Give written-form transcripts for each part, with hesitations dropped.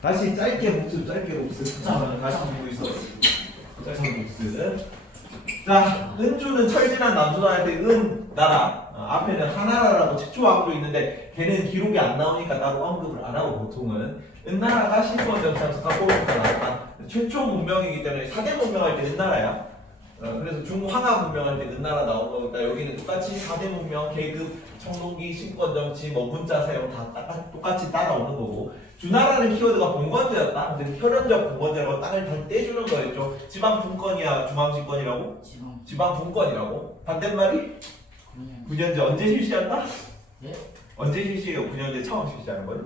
다시 짧게 복습. 다시 보고 있어. 짧게 복습. 자, 은주는 철진한 남수다 할 때 은나라 앞에는 하나라라고 측조하고 있는데 걔는 기록이 안 나오니까 따로 언급을 안 하고 보통은 은나라가 신권 정상에서 갖고 오니까 나왔다. 최초 문명이기 때문에 4대 문명할 때 은나라야. 그래서 중황하 문명할 때 은나라 나온 거니까 여기는 똑같이 4대 문명, 계급, 청동기, 신권 정치, 뭐 문자 사용 다 똑같이 따라오는 거고 주나라는 키워드가 본건제였다. 근데 혈연적 본건제라고 땅을 다 떼주는 거였죠. 지방 분권이야, 중앙 집권이라고? 지방 분권이라고. 반대말이? 9년제 언제 실시한다? 예? 언제 실시해요? 9년제 처음 실시하는 거예요?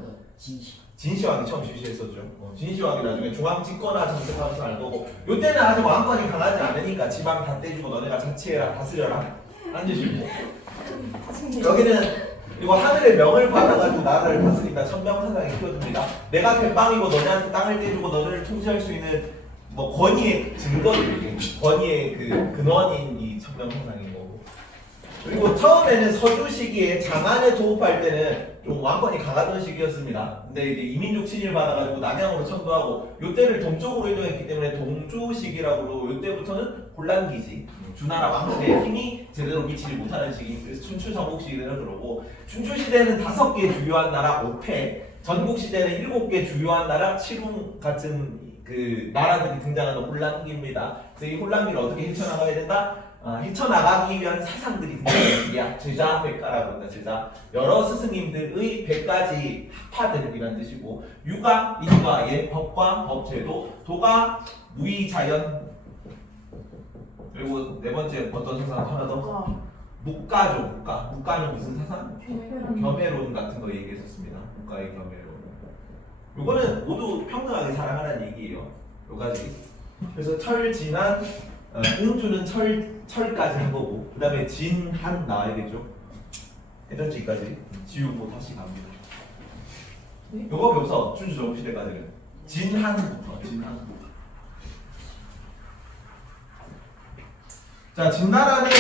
진시황이 처음 실시했었죠. 진시황이 나중에 중앙 집권화 정책하면서 알 거고 요때는 아직 왕권이 강하지 않으니까 지방 다 떼주고 너네가 자치해라 다스려라 앉으시고 여기는 이거 하늘의 명을 받아가지고 나라를 다스린다. 천명사상이 키워줍니다. 내가 대빵이고 너네한테 땅을 떼주고 너네를 통치할 수 있는 뭐 권위의 증거들, 권위의 그 근원인 이 천명사상인 거고. 그리고 처음에는 서주 시기에 장안에 도읍할 때는 좀 왕권이 강하던 시기였습니다. 근데 이제 이민족 친일 받아가지고 낙양으로 천도하고 요때를 동쪽으로 이동했기 때문에 동주 시기라고 요때부터는 혼란기지. 주나라 왕실에 힘이 제대로 미치지 못하는 시기. 그래서 춘추 전국 시기를 그러고 춘추 시대는 5개 주요한 나라 5패, 전국 시대는 7개 주요한 나라 7웅 같은 그 나라들이 등장하는 혼란기입니다. 그래서 이 혼란기를 어떻게 헤쳐나가야 된다? 헤쳐나가기 위한 사상들이 등장하는 시기야. 제자 백가라고 한다. 제자 여러 스승님들의 100가지 학파들이란 뜻이고 유가 인과 예 법과 법제도 도가 무의자연 그리고 네 번째 어떤 사상 하나 더 묵가죠. 묵가는 무슨 사상? 겸해론 같은 거 얘기했었습니다. 묵가의 겸해론. 요거는 모두 평등하게 살아가라는 얘기예요. 요 가지. 그래서 철진한 은주는 철까지 한 거고 그 다음에 진한 나와야겠죠. 해전지까지 지우고 다시 갑니다. 요거밖에 없어. 춘추 전국시대까지는 진한부터. 자, 진나라는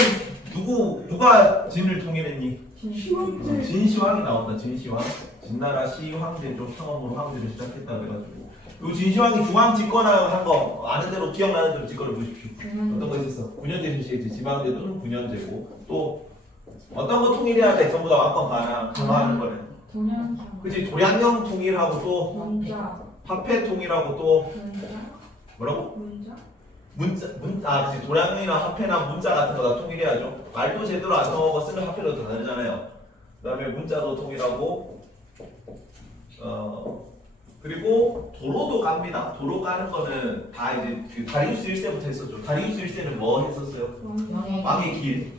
누가 진을 통일했니? 진시황이 나온다. 진시황. 진나라 시황제죠. 상업으로 황제를 시작했다 그래가지고 요 진시황이 중앙 집권한 거 아는 대로 기억나는 대로 직권을 보십시오. 어떤 거 있었어? 9년제 실시했지. 지방제도는 9년제고 또 어떤 거 통일해야 돼? 전부 다 왕권 강화하는 거는. 그치. 도량령 통일하고 또 화폐 통일하고 또 뭐라고? 그치. 도량령이나 화폐나 문자 같은 거 다 통일해야죠. 말도 제대로 안 써먹어 쓰는 화폐도 다 다르잖아요. 그 다음에 문자도 통일하고 그리고 도로도 깝니다. 도로 까는 거는 다 이제 그 다리우스 1세부터 했었죠. 다리우스 1세는 뭐 했었어요? 왕의 길.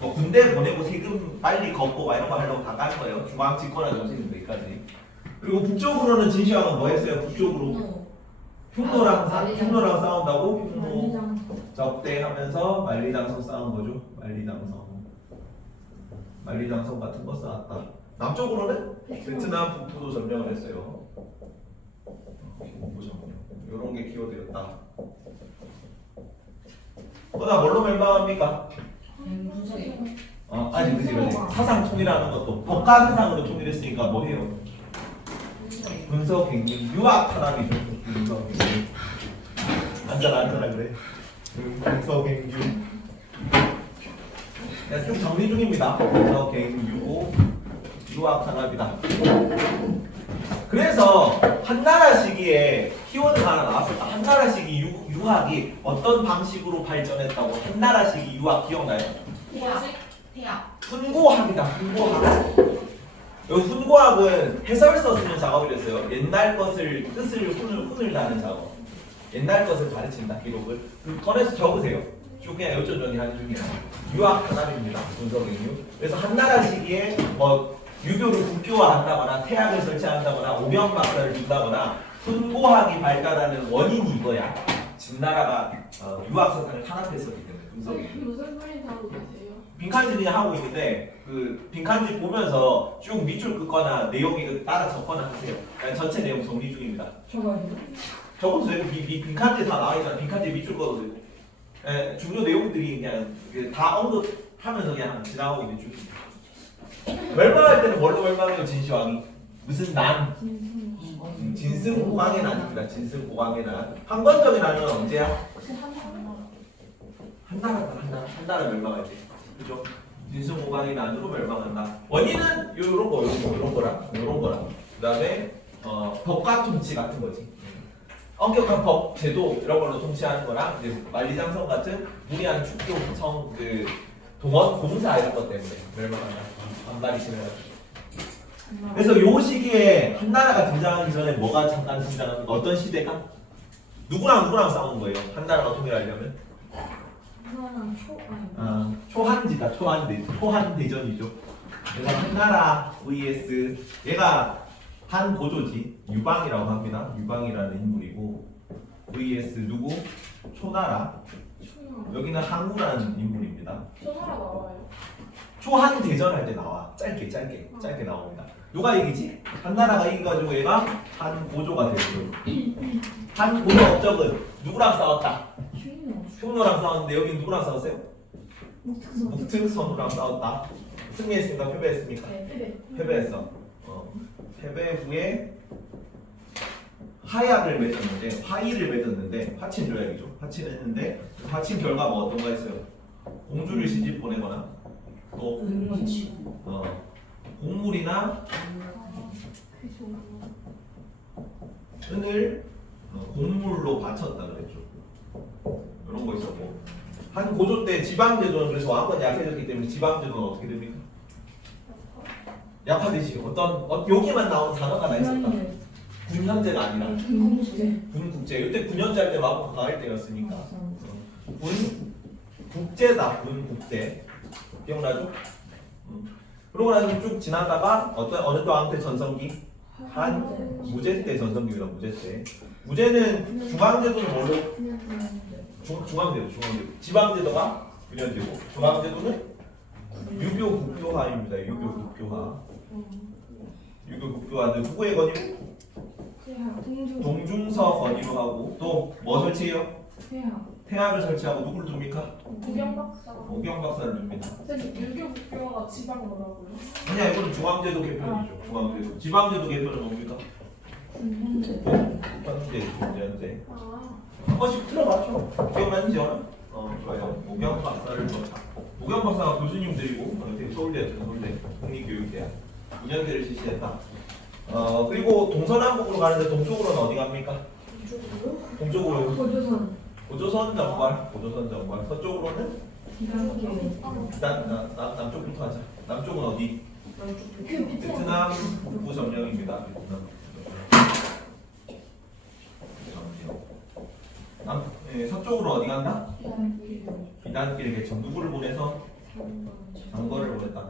뭐 군대 보내고 세금 빨리 걷고 막 이런 거 하려고 다 까는 거예요. 중앙 집권화 정책인 여기까지. 그리고 북쪽으로는 진시황은 뭐 했어요? 북쪽으로 흉노랑 싸운다고 흉노 적대하면서 만리장성 싸운 거죠. 만리장성 같은 거 쌓았다. 남쪽으로는 베트남 북부도 점령을 했어요. 북부 점령. 이런 게 키워드였다. 나 뭘로 멸망합니까? 아니 그치. 사상 통일하는 것도 법가 사상으로 통일했으니까 뭐 해요? 분석행위 유학 탄압이죠. 분석행위 앉아라 그래. 분석행위 쭉 정리 중입니다. 분석행위고 유학 탄압이다. 그래서 한나라 시기에 키워드가 하나 나왔었다. 한나라 시기 유학이 어떤 방식으로 발전했다고? 한나라 시기 유학 기억나요? 태학. 훈고학이다. 훈고학. 여기 훈고학은 해설서 쓰는 작업이랬어요. 옛날 것을 뜻을 훈을 다는 작업. 옛날 것을 가르친다. 기록을. 꺼내서 적으세요. 쭉 그냥 여쭤전이 하는 중이에요. 유학 탄압입니다. 분석행위. 그래서 한나라 시기에 뭐 유교를 국교화한다거나 태학을 설치한다거나 오병박사를 준다거나 훈고학이 발달하는 원인이 이거야. 진나라가 유학 사상을 탄압했었기 때문에 분석행위. 무슨 소리 하고 계세요? 빈칸지 그냥 하고 있는데 그 빈칸지 보면서 쭉 밑줄 긋거나 내용이 따라 적거나 하세요. 전체 내용 정리 중입니다. 적어도 되고 빈칸지 다 나와 있잖아. 빈칸지 밑줄 꺼도 되고. 중요 내용들이 그냥 다 언급하면서 그냥 지나가고 있는 중입니다. 멸망할 때는 뭘로 멸망해요? 진시황이 무슨 난? 진승고강의 난입니다. 진승고강의 난. 한건적인 난은 언제야? 한나라 멸망할 때. 그죠? 진승고강의 난으로 멸망한다. 원인은 요런 거랑 그다음에 법과 통치 같은 거지. 엄격한 법, 제도 이런 걸로 통치하는 거랑 이제 만리장성 같은 무리한 축조, 그 동원, 공사 이런 것 때문에 멸망한다. 반발이 심해가지고. 그래서 요 시기에 한나라가 등장하기 전에 뭐가 잠깐 등장합니까? 어떤 시대가? 누구랑 싸우는 거예요? 한나라가 통일하려면? 초한지다. 초한대전이죠. 그래서 한나라 vs 얘가 한 고조지 유방이라고 합니다. 유방이라는 인물이고 vs 누구? 초나라. 여기는 항우라는 인물입니다. 초나라 나와요. 초한 대전 할 때 나와. 짧게 나옵니다. 누가 이기지? 한나라가 이겨가지고 얘가 한 고조가 되고요. 한 고조 업적은 누구랑 싸웠다? 흉노랑 싸웠는데 여기 누구랑 싸웠어요? 묵특선우랑 싸웠다. 승리했습니까? 패배했습니까? 패배했어. 패배 후에 화의를 맺었는데 화친 조약이죠. 화친했는데 화친 결과가 어떤 거 했어요? 공주를 시집 보내거나 또 곡물이나 은을 곡물로 바쳤다 그랬죠. 이런 거 있었고 한 고조 때 지방제도는 그래서 왕권이 약해졌기 때문에 지방제도는 어떻게 됩니까? 약화되지. 여기만 나온 단어가 다 있었다. 군현제가 아니라 군국제. 이때 군현제 할 때 왕권 강할 때였으니까 군국제다. 군국제. 기억나죠? 그러고 나서 쭉 지나다가 어느 왕 때 전성기? 한 무제 때 전성기입니다. 무제 때. 무제는 중앙제도는 뭘로? 중앙제도. 지방제도가 군현제고 중앙제도는 유교국교화입니다. 유교국교화는 누구의 권위로? 동중서 권위로 하고 또 뭐 설치해요? 태학을 설치하고 누구를 둡니까? 오경박사를 둡니다. 선생님 유교국교화가 지방 뭐라고요? 아니야 이거는 중앙제도 개편이죠. 중앙제도. 지방제도 개편은 뭡니까? 현재. 한 번씩 틀어봤죠. 기억나는지 알아? 좋아요. 오경박사를 뒀다. 오경박사가 교수님들이고 서울대였죠. 서울대 국립교육대학 2년제를 실시했다. 그리고 동서남북으로 가는데 동쪽으로는 어디 갑니까? 동쪽으로 고조선 정벌. 서쪽으로는 남쪽부터 하자. 남쪽은 어디? 베트남 북부 점령입니다. 서쪽으로 어디 간다? 비단길 개척. 누구를 보내서? 장거를 보냈다.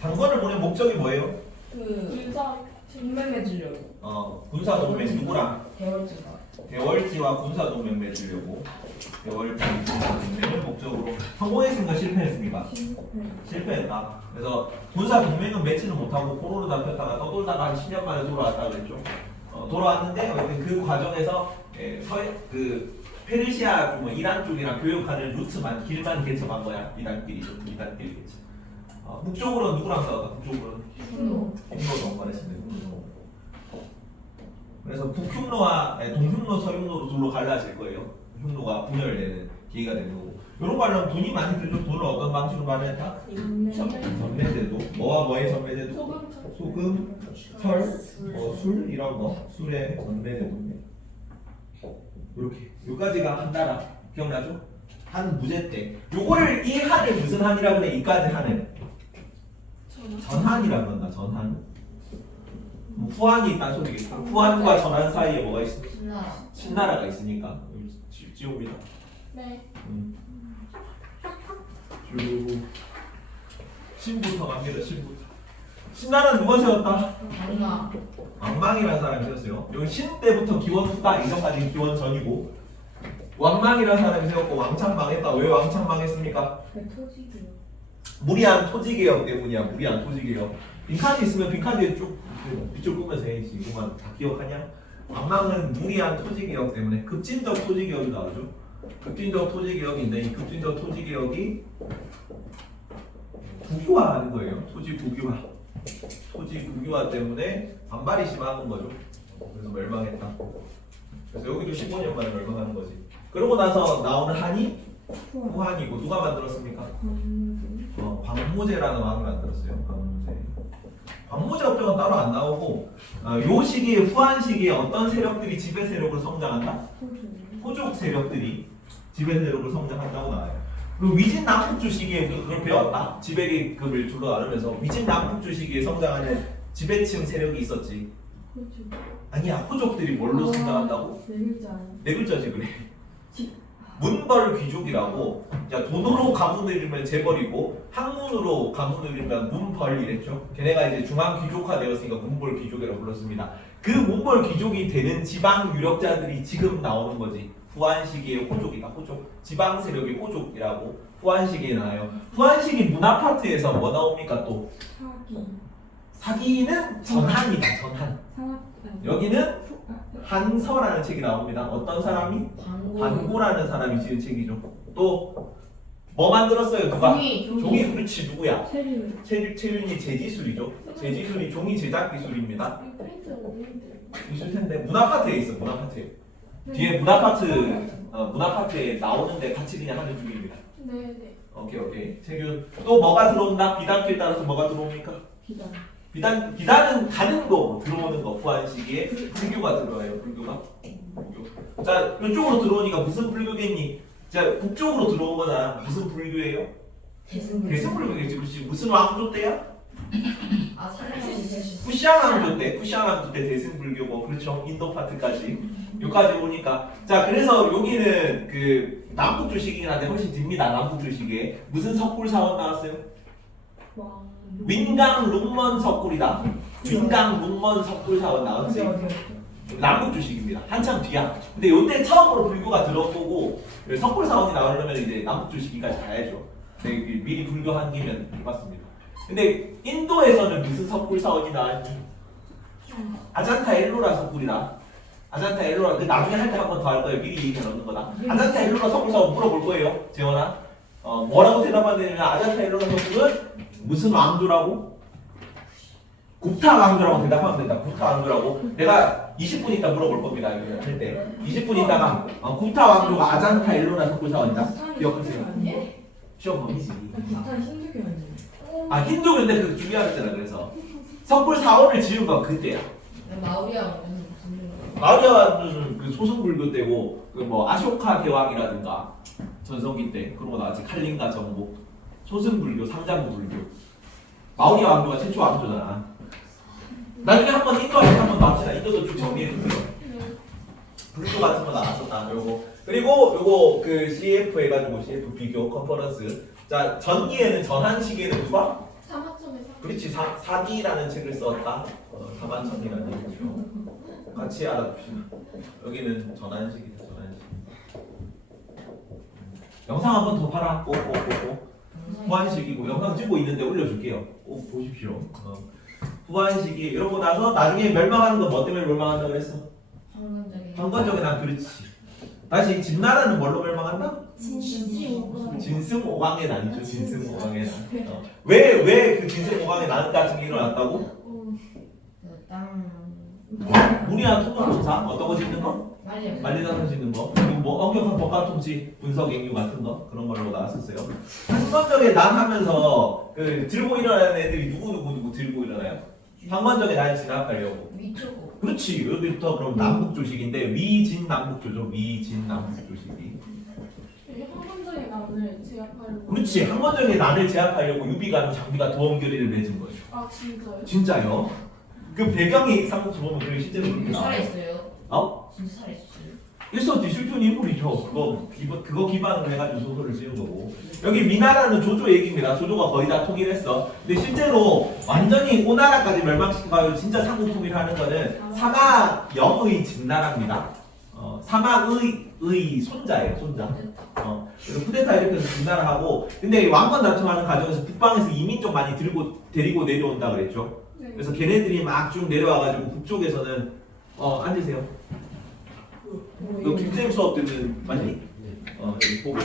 장거를 보낸 목적이 뭐예요? 군사 맺으려고. 군사 동맹 누구랑? 대월지와 군사 동맹 맺으려고. 대월지 군사 동맹을 목적으로 성공했습니까? 실패했습니까? 실패했다. 그래서 군사 동맹은 맺지는 못하고 포로로 잡혔다가 떠돌다가 한 10년 만에 돌아왔다 그랬죠. 돌아왔는데 그 과정에서 페르시아 쪽, 이란 쪽이랑 교역하는 루트만 길만 개척한 거야. 이단길이죠. 이단길 개척. 북쪽으로는 누구랑 싸웠다? 북쪽으로는 흉노 정벌했습니다. 그래서 북흉노와 동흉노, 서흉노로 둘로 갈라질 거예요. 흉노가 분열되는 기회가 되는 거고. 이런 거 하려면 돈이 많이 들죠. 돈을 어떤 방식으로 마련했다? 전매제도. 뭐와 뭐의 전매제도? 소금, 철, 술 이런 거. 술의 전매제도인데. 이렇게 여기까지가 한나라. 기억나죠? 한 무제 때. 요거를 이 한을 무슨 한이라고 해? 이까지 한을 전한이라고 한다. 전한. 후한이 있다는 소리겠죠. 후한과 전한 사이에 뭐가 있어? 신나라가 있으니까. 지웁니다. 네. 쭉 신부터 갑니다. 신부터. 신나라는 누가 세웠다? 왕망이라는 사람이 세웠어요. 여기 신 때부터 기원 후다 이전까지 기원 전이고 왕망이라는 사람이 세웠고 왕창 망했다. 왜 왕창 망했습니까? 무리한 토지개혁 때문이야. 무리한 토지개혁. 빈칸이 있으면 빈칸 쭉 빗줄 꾸면서 해야지. 이거만 다 기억하냐? 왕망은 무리한 토지개혁 때문에 급진적 토지개혁이 나오죠. 급진적 토지개혁인데 이 급진적 토지개혁이 국유화하는 거예요. 토지 국유화 때문에 반발이 심한 거죠. 그래서 멸망했다. 그래서 여기도 15년 만에 멸망하는 거지. 그러고 나서 나오는 한이 후한이고 누가 만들었습니까? 광무제라는 왕이 만들었어요. 광무제 업적은 따로 안 나오고 요 시기에 후한 시기에 어떤 세력들이 지배 세력으로 성장한다? 호족 세력들이 지배 세력으로 성장한다고 나와요. 그리고 위진 남북주 시기에 그걸 배웠다. 지배계급을 둘로 나누면서 위진 남북주 시기에 성장하는 지배층 세력이 있었지. 아니야, 호족들이 뭘로 성장한다고? 네 글자지 그래. 문벌 귀족이라고. 자, 돈으로 가문을 이루면 재벌이고 학문으로 가문을 이루면 문벌 이랬죠. 걔네가 이제 중앙 귀족화 되었으니까 문벌 귀족이라고 불렀습니다. 그 문벌 귀족이 되는 지방 유력자들이 지금 나오는 거지. 후한 시기의 호족이다. 호족. 지방 세력이 호족이라고 후한 시기에 나와요. 후한 시기 문화 파트에서 뭐 나옵니까 또? 사기는 전한이다. 전한. 여기는 한서라는 책이 나옵니다. 어떤 사람이? 반고라는 사람이 지은 책이죠. 또 뭐 만들었어요? 누가? 종이. 그렇지. 누구야? 체륜이 제지술이죠. 제지술이 종이 제작 기술입니다. 이 프린트 없는데. 있을 텐데 문화 파트에 있어. 문화 파트에. 뒤에 문화 파트에 나오는데 같이 그냥 하는 중입니다. 네네. 오케이. 체륜. 또 뭐가 들어온다? 비단표에 따라서 뭐가 들어옵니까? 비단은 가는 거, 들어오는 거. 후한 시기에 불교가 들어와요. 불교가. 자, 이쪽으로 들어오니까 무슨 불교겠니? 자, 북쪽으로 들어온 거잖아. 무슨 불교예요? 대승불교겠지. 그렇지. 무슨 왕조 때야? 푸시안 왕조 때. 푸시안 왕조 때 대승불교고. 그렇죠. 인도 파트까지. 여기까지 오니까. 자, 그래서 여기는 그 남북조 시기긴 한데 훨씬 딥니다. 남북조 시기에. 무슨 석굴 사원 나왔어요? 윈강 룩먼 석굴이다. 윈강 룩먼 석굴 사원 나왔지. 남북 주식입니다. 한참 뒤야. 근데 요때 처음으로 불교가 들어오고 석굴 사원이 나오려면 이제 남북 주식기까지 가야죠. 근데 미리 불교 한 김에 해봤습니다. 근데 인도에서는 무슨 석굴 사원이 나왔니? 아잔타 엘로라 석굴이다. 아잔타 엘로라. 근데 나중에 할 때 한 번 더 할 거예요. 미리 얘기해 놓는 거다. 아잔타 엘로라 석굴 사원 물어볼 거예요. 재원아. 뭐라고 대답하면 되냐면 아잔타 엘로라 석굴은 무슨 왕조라고? 굽타 왕조라고 대답하면 된다. 굽타 왕조라고. 내가 20분 있다 물어볼 겁니다. 이거 할 때. 20분 있다가 굽타 왕조가 아잔타 엘로라 석굴 사원이다. 기억하세요. 시험 범위지. 아, 힌두교인데 그 중요하잖아. 그래서 석굴 사원을 지은 건 그때야. 마우리아는 그 소승불교 때고 그 뭐 아쇼카 대왕이라든가 전성기 때 그런 거 나왔지. 칼링가 정복, 소승불교, 상장불교. 마우리아 왕조가 최초 왕조잖아. 나중에 한번 인도에서 한번 나옵시다. 인도도 쭉 정리해줄게요. 불교 같은 거 나왔었다. 요거. 그리고 요거 그 CF 해가지고 CF 비교 컨퍼런스. 자, 전기에는 전한 시기에는 누가? 사마천에서. 그렇지. 사기라는 책을 썼다. 사만천이라는 얘기죠. 같이 알아둡시다. 여기는 전한 시기다. 전한 시기. 영상 한번 더 봐라. 꼭꼭꼭꼭. 후한 시기고 영상 찍고 있는데 올려줄게요. 꼭 보십시오. 후한 시기 이러고 나서 나중에 멸망하는 건 뭐 때문에 멸망한다 그랬어? 황건적에 난 그렇지. 다시 진나라는 뭘로 멸망한다? 진승오광의 난이죠. 진승오광의 난. 왜 그 진승오광의 난 같은 게 일어났다고? 문의한 통합조사 어떤 거 짓는 거? 만리장성 짓는 거. 그리고 뭐 엄격한 법관통치 분석研究 같은 거 그런 걸로 나왔었어요. 황건적에 난 하면서 그 들고 일어나는 애들이 누구 들고 일어나요? 황건적에 난 진압하려고. 그렇지. 여기부터 그럼 남북조식인데 위진남북조죠. 위진남북조식이. 한건적의 난을 제압하려고. 그렇지. 황건적의 난을 제압하려고 유비가 장비가 도원결의를 맺은 거죠. 아 진짜요? 진짜요? 그 배경이 삼국지 보면 그게 실제로 그렇게 나와요. 진짜 살아있어요? 있었지. 실존 인물이죠. 그거 기반으로 해가지고 소설을 지은 거고. 여기 미나라는 조조 얘기입니다. 조조가 거의 다 통일했어. 근데 실제로 완전히 오나라까지 멸망시켜가지고 진짜 삼국 통일하는 거는 사마영의 진나라입니다. 사마의 손자예요. 손자. 그래서 쿠데타 일으켜서 진나라하고. 근데 왕권 다툼하는 과정에서 북방에서 이민족 많이 데리고 내려온다 그랬죠. 네. 그래서 걔네들이 막 쭉 내려와가지고 북쪽에서는 앉으세요. 너 김쌤 수업 듣는 맞니? 여기 보고.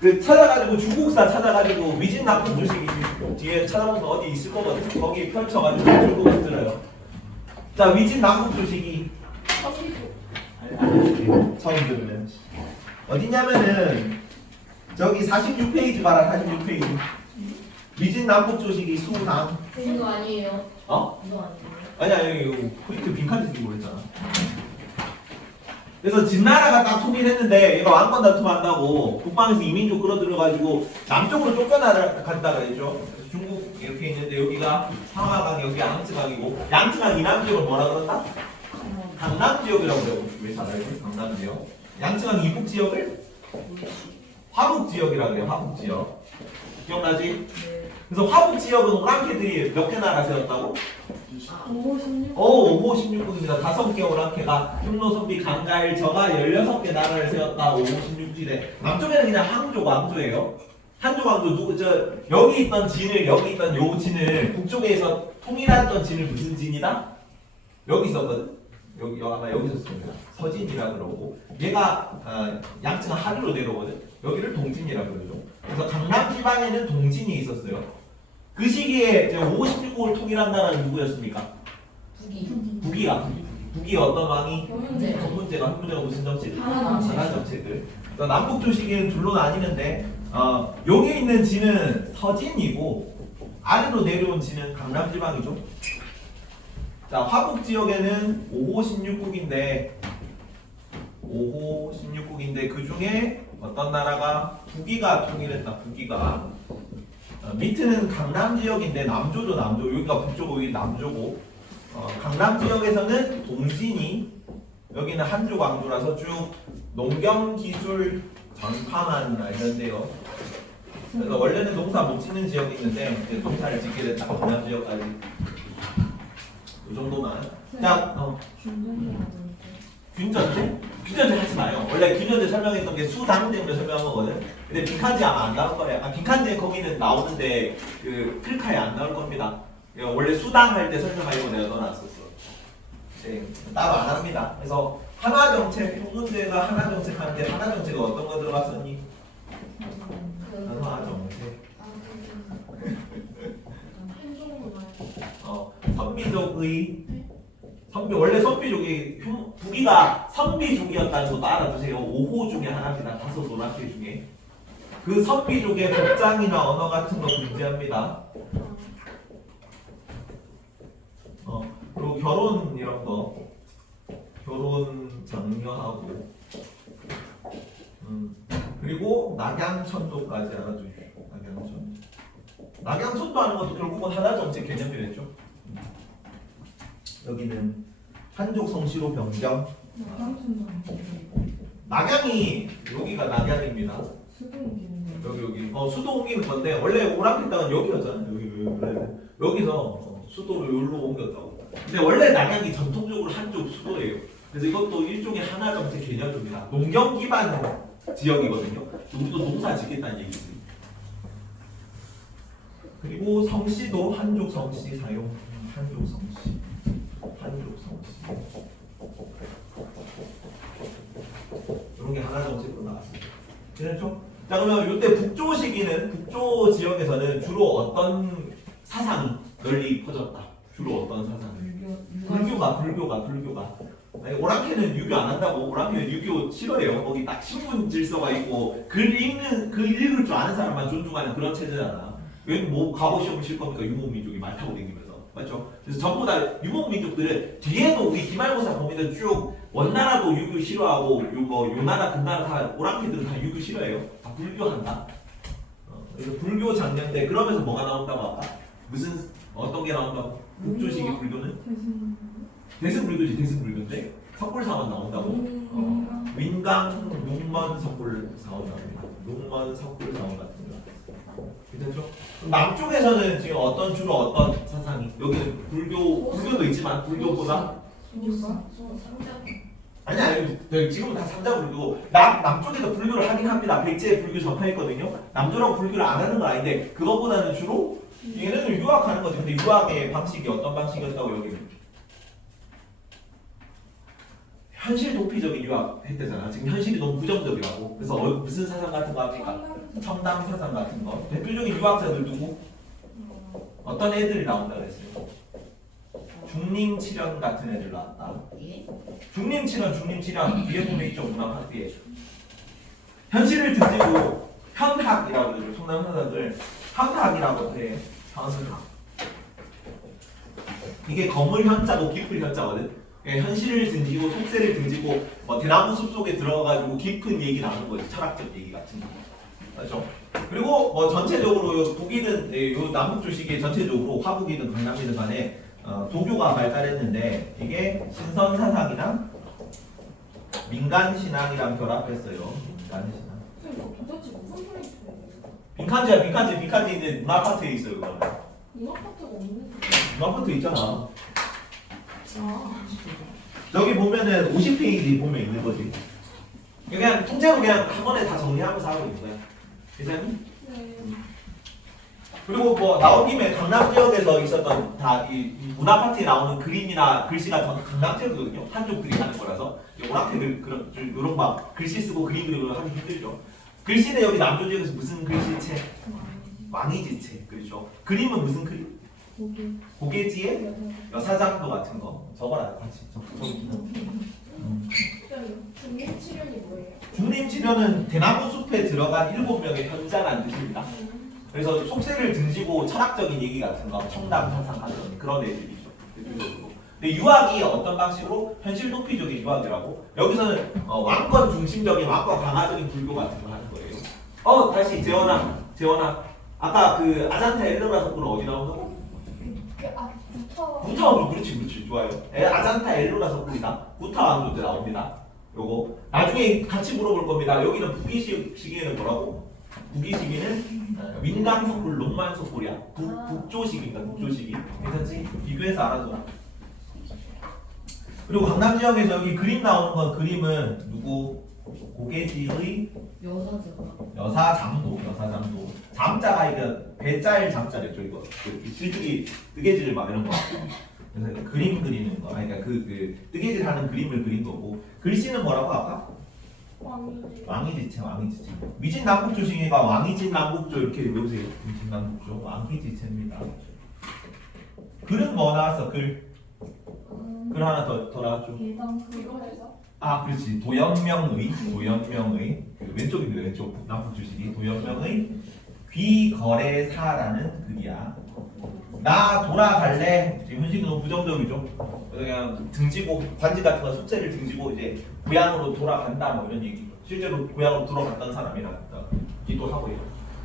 그 찾아가지고 주국사 찾아가지고 위진 남북 주식이 뒤에 찾아보면 어디 있을 거거든. 거기 펼쳐가지고 줄거고 들어요. 자, 위진 남북 조식이 성기고. 처음 듣는 어디냐면은 저기 46페이지 봐라. 46페이지. 위진 남북 조식이 수당. 이거 아니에요. 어? 이거 아니에요. 아니야, 여기 포인트 빈칸이 쓰기로 했잖아. 그래서 진나라가 딱 통일했는데 얘가 왕권 다툼한다고 북방에서 이민족 끌어들여가지고 남쪽으로 쫓겨나간다 그랬죠. 그래서 중국 이렇게 있는데 여기가 상하강, 여기 양쯔강이고 양쯔강 이남 지역을 뭐라 그런다? 강남 지역이라고 그래요. 왜 잘 알지? 강남 지역. 양쯔강 이북 지역을 화북 지역이라고 해요. 화북 지역. 기억나지? 네. 그래서 화북 지역은 오랑캐들이 몇 개 나라 세웠다고? 56. 5, 16국입니다. 5개 오랑캐가 흉노, 선비, 강가일, 저가 16개 나라를 세웠다. 5, 16지대. 남쪽에는 그냥 항조, 왕조예요. 한조, 왕조 누구 여기 있던 진을 여기 있던 요 진을 북쪽에서 통일했던 진을 무슨 진이다? 여기 있었거든. 여기 아마 여기서 있습니다. 서진이라 그러고 얘가 양쯔강 하류로 내려오거든. 여기를 동진이라 그러죠. 그래서 강남 지방에는 동진이 있었어요. 그 시기에 이제 5, 16국을 통일한 나라는 누구였습니까? 북이 어떤 왕이? 경문제. 경문제가 무슨 정책? 하나 정책. 하나 정책을. 그러니까 남북 조식에는 둘로 나뉘는데 여기 있는 지는 서진이고 아래로 내려온 지는 강남 지방이죠. 자, 화북 지역에는 5호 16국인데 5호 16국인데 그 중에 어떤 나라가 북이가 통일했다. 북이가 밑에는 강남 지역인데 남조죠. 남조. 여기가 북조고 여기 남조고 강남 지역에서는 동진이 여기는 한조 광조라서 쭉 농경 기술 전파만 알던데요. 그래서 원래는 농사 못 짓는 지역이 있는데 이제 농사를 짓게 됐다. 강남 지역까지 이 정도만. 자, 균전제? 균전제 하지 마요. 원래 균전제 설명했던 게 수당 때문에 설명한 거거든. 근데 빈칸지 아마 안 나올 거예요. 빈칸지 거기는 나오는데 그 클카에 안 나올 겁니다. 원래 수당 할 때 설명하려고 내가 넣어놨었어. 네, 따로 안 합니다. 그래서 하나 정책, 평균제가 하나 정책 하는데 하나 정책은 어떤 거 들어갔었니? 하나 정책. 선비족의 원래 선비족이 북이가 선비족이었다는 것도 알아두세요. 5호 중에 하나입니다. 5 오랑캐 중에 그 선비족의 복장이나 언어 같은 거 금지합니다. 그리고 결혼 이런 거 결혼 장려하고 그리고 낙양천도까지 알아주십시오. 낙양천도 하는 것도 결국은 하나 정책 개념이겠죠. 여기는 한족 성씨로 변경. 낙양이 여기가 낙양입니다. 여기 수도 옮기는 건데 원래 오랑캐 땅은 여기였잖아요. 여기서 수도를 여기로 옮겼다고. 근데 원래 낙양이 전통적으로 한족 수도예요. 그래서 이것도 일종의 하나 정책 개념입니다. 농경 기반 지역이거든요. 우리도 농사 짓겠다는 얘기지. 그리고 성씨도 한족 성씨 사용. 한족 성씨. 이런 게 하나 정책으로 나왔습니다. 그렇죠? 자, 그러면 이때 북조 시기는 북조 지역에서는 주로 어떤 사상이 널리 퍼졌다. 주로 어떤 사상? 불교가. 아니, 오랑캐는 유교 안 한다고. 오랑캐는 유교 싫어해요. 거기 딱 신분 질서가 있고 글 읽을 줄 아는 사람만 존중하는 그런 체제잖아. 왜 뭐 가보 시험을 실 겁니까? 유목민족이 말 타고 다니면서. 맞죠? 그래서 전부 다 유목민족들은 뒤에도 우리 기말고사 범위들 쭉 원나라도 유교 싫어하고 요 나라 그 나라 다 오랑캐들은 다 유교 싫어해요. 다 불교한다. 그래서 불교 장년대 그러면서 뭐가 나온다고 아까? 어떤 게 나온다고? 북조식의 불교는? 대승불교지. 대승불교인데 석불사원 나온다고? 윈강, 농먼, 석불사원 나옵니다. 농먼, 석불사원 같은 거. 괜찮죠? 남쪽에서는 지금 주로 어떤 사상이? 여기는 불교도 있지만 불교보다 아니 지금은 다 삼자불교. 남쪽에도 불교를 하긴 합니다. 백제 불교 전파했거든요. 남조라고 불교를 안 하는 건 아닌데 그것보다는 주로 얘네는 유학하는 거죠. 근데 유학의 방식이 어떤 방식이었다고 여기는? 현실 도피적인 유학 했대잖아. 지금 현실이 너무 부정적이라고. 그래서 무슨 사상 같은 거 합니까? 청담 사상 같은 거. 대표적인 유학자들 누구? 어떤 애들이 나온다 그랬어요? 중림칠현 같은 애들 나왔다. 예? 중림칠현 뒤에 보면 있죠 문학 파트에. 현실을 등지고 현학이라고 그러죠. 성남 현학을 현학이라고 해. 현학. 이게 건물 현자고 깊을 현자거든. 현실을 등지고 속세를 등지고 대나무 숲 속에 들어가가지고 깊은 얘기 나누는 거지. 철학적 얘기 같은 거. 맞죠? 그리고 전체적으로 요 북이든 요 남북조식이 전체적으로 화북이든 강남이든 간에 도교가 발달했는데 이게 신선 사상이랑 민간 신앙이랑 결합했어요. 민간 신앙. 선생님 이거 도대체 무슨 프로젝트예요? 빈칸지 있는 문화 파트에 있어요. 그거는. 문학 파트가 없는데. 문화 파트 있잖아. 아, 저기 보면은 50페이지 보면 있는 거지. 그냥 통째로 그냥 한 번에 다 정리하면서 하고 있는 거야. 괜찮니? 네. 그리고 나온 김에 강남 지역에서 있었던 다 이 문화 파트에 나오는 그림이나 글씨가 전 강남 지역이거든요. 한쪽 그림 하는 거라서 오락패들 그런 이런 막 글씨 쓰고 그림 그리고 하기 힘들죠. 글씨는 여기 남조 지역에서 무슨 글씨체? 왕이지체. 그렇죠. 그림은 무슨 그림? 고개지에 여사장도 같은 거 적어라 같이. 중립치료이 뭐예요? 중림치료는 대나무 숲에 들어간 7명의 현자라는 뜻입니다. 그래서 속세를 등지고 철학적인 얘기 같은 거, 청담 사상하는 그런 애들이죠. 대표적으로. 근데 유학이 어떤 방식으로 현실 도피적인 유학이라고 여기서는 왕권 중심적인 왕권 강화적인 불교 같은 거 하는 거예요. 다시 재원아 아까 그 아잔타 엘로라 석구는 어디 나온다고? 구타왕조. 그렇지 좋아요. 아잔타 엘로라 석구이다. 구타왕조 때 나옵니다. 요거 나중에 같이 물어볼 겁니다. 여기는 북이 시기에는 뭐라고? 북이 시기는 민간석굴, 농만석굴이야. 북조식입니다. 북조식이. 괜찮지? 비교해서 알아둬라. 그리고 강남 지역에서 여기 그림 나오는 건 그림은 누구? 고개지의 여사장도. 잠자가 이거 배자일 잠자랬죠 이거. 실뜨기 뜨개질 막 이런 거. 그래서 그림 그리는 거. 그러니까 그 뜨개질 하는 그림을 그린 거고. 글씨는 뭐라고 아까? 왕이지체. 위진 남북조식이가 왕이진 남북조 이렇게 외우세요. 위진 남북조 왕이지체입니다. 글은 뭐 나왔어? 글 하나 더 나왔죠. 그렇지. 도연명의 그 왼쪽입니다. 왼쪽 남북조식이 도연명의 귀거래사라는 글이야. 나 돌아갈래. 지금 현식이 너무 부정적이죠. 그냥 등지고 관지 같은 거 숙제를 등지고 이제 고향으로 돌아간다 뭐 이런 얘기. 실제로 고향으로 돌아갔던 사람이라 기도하고 해요.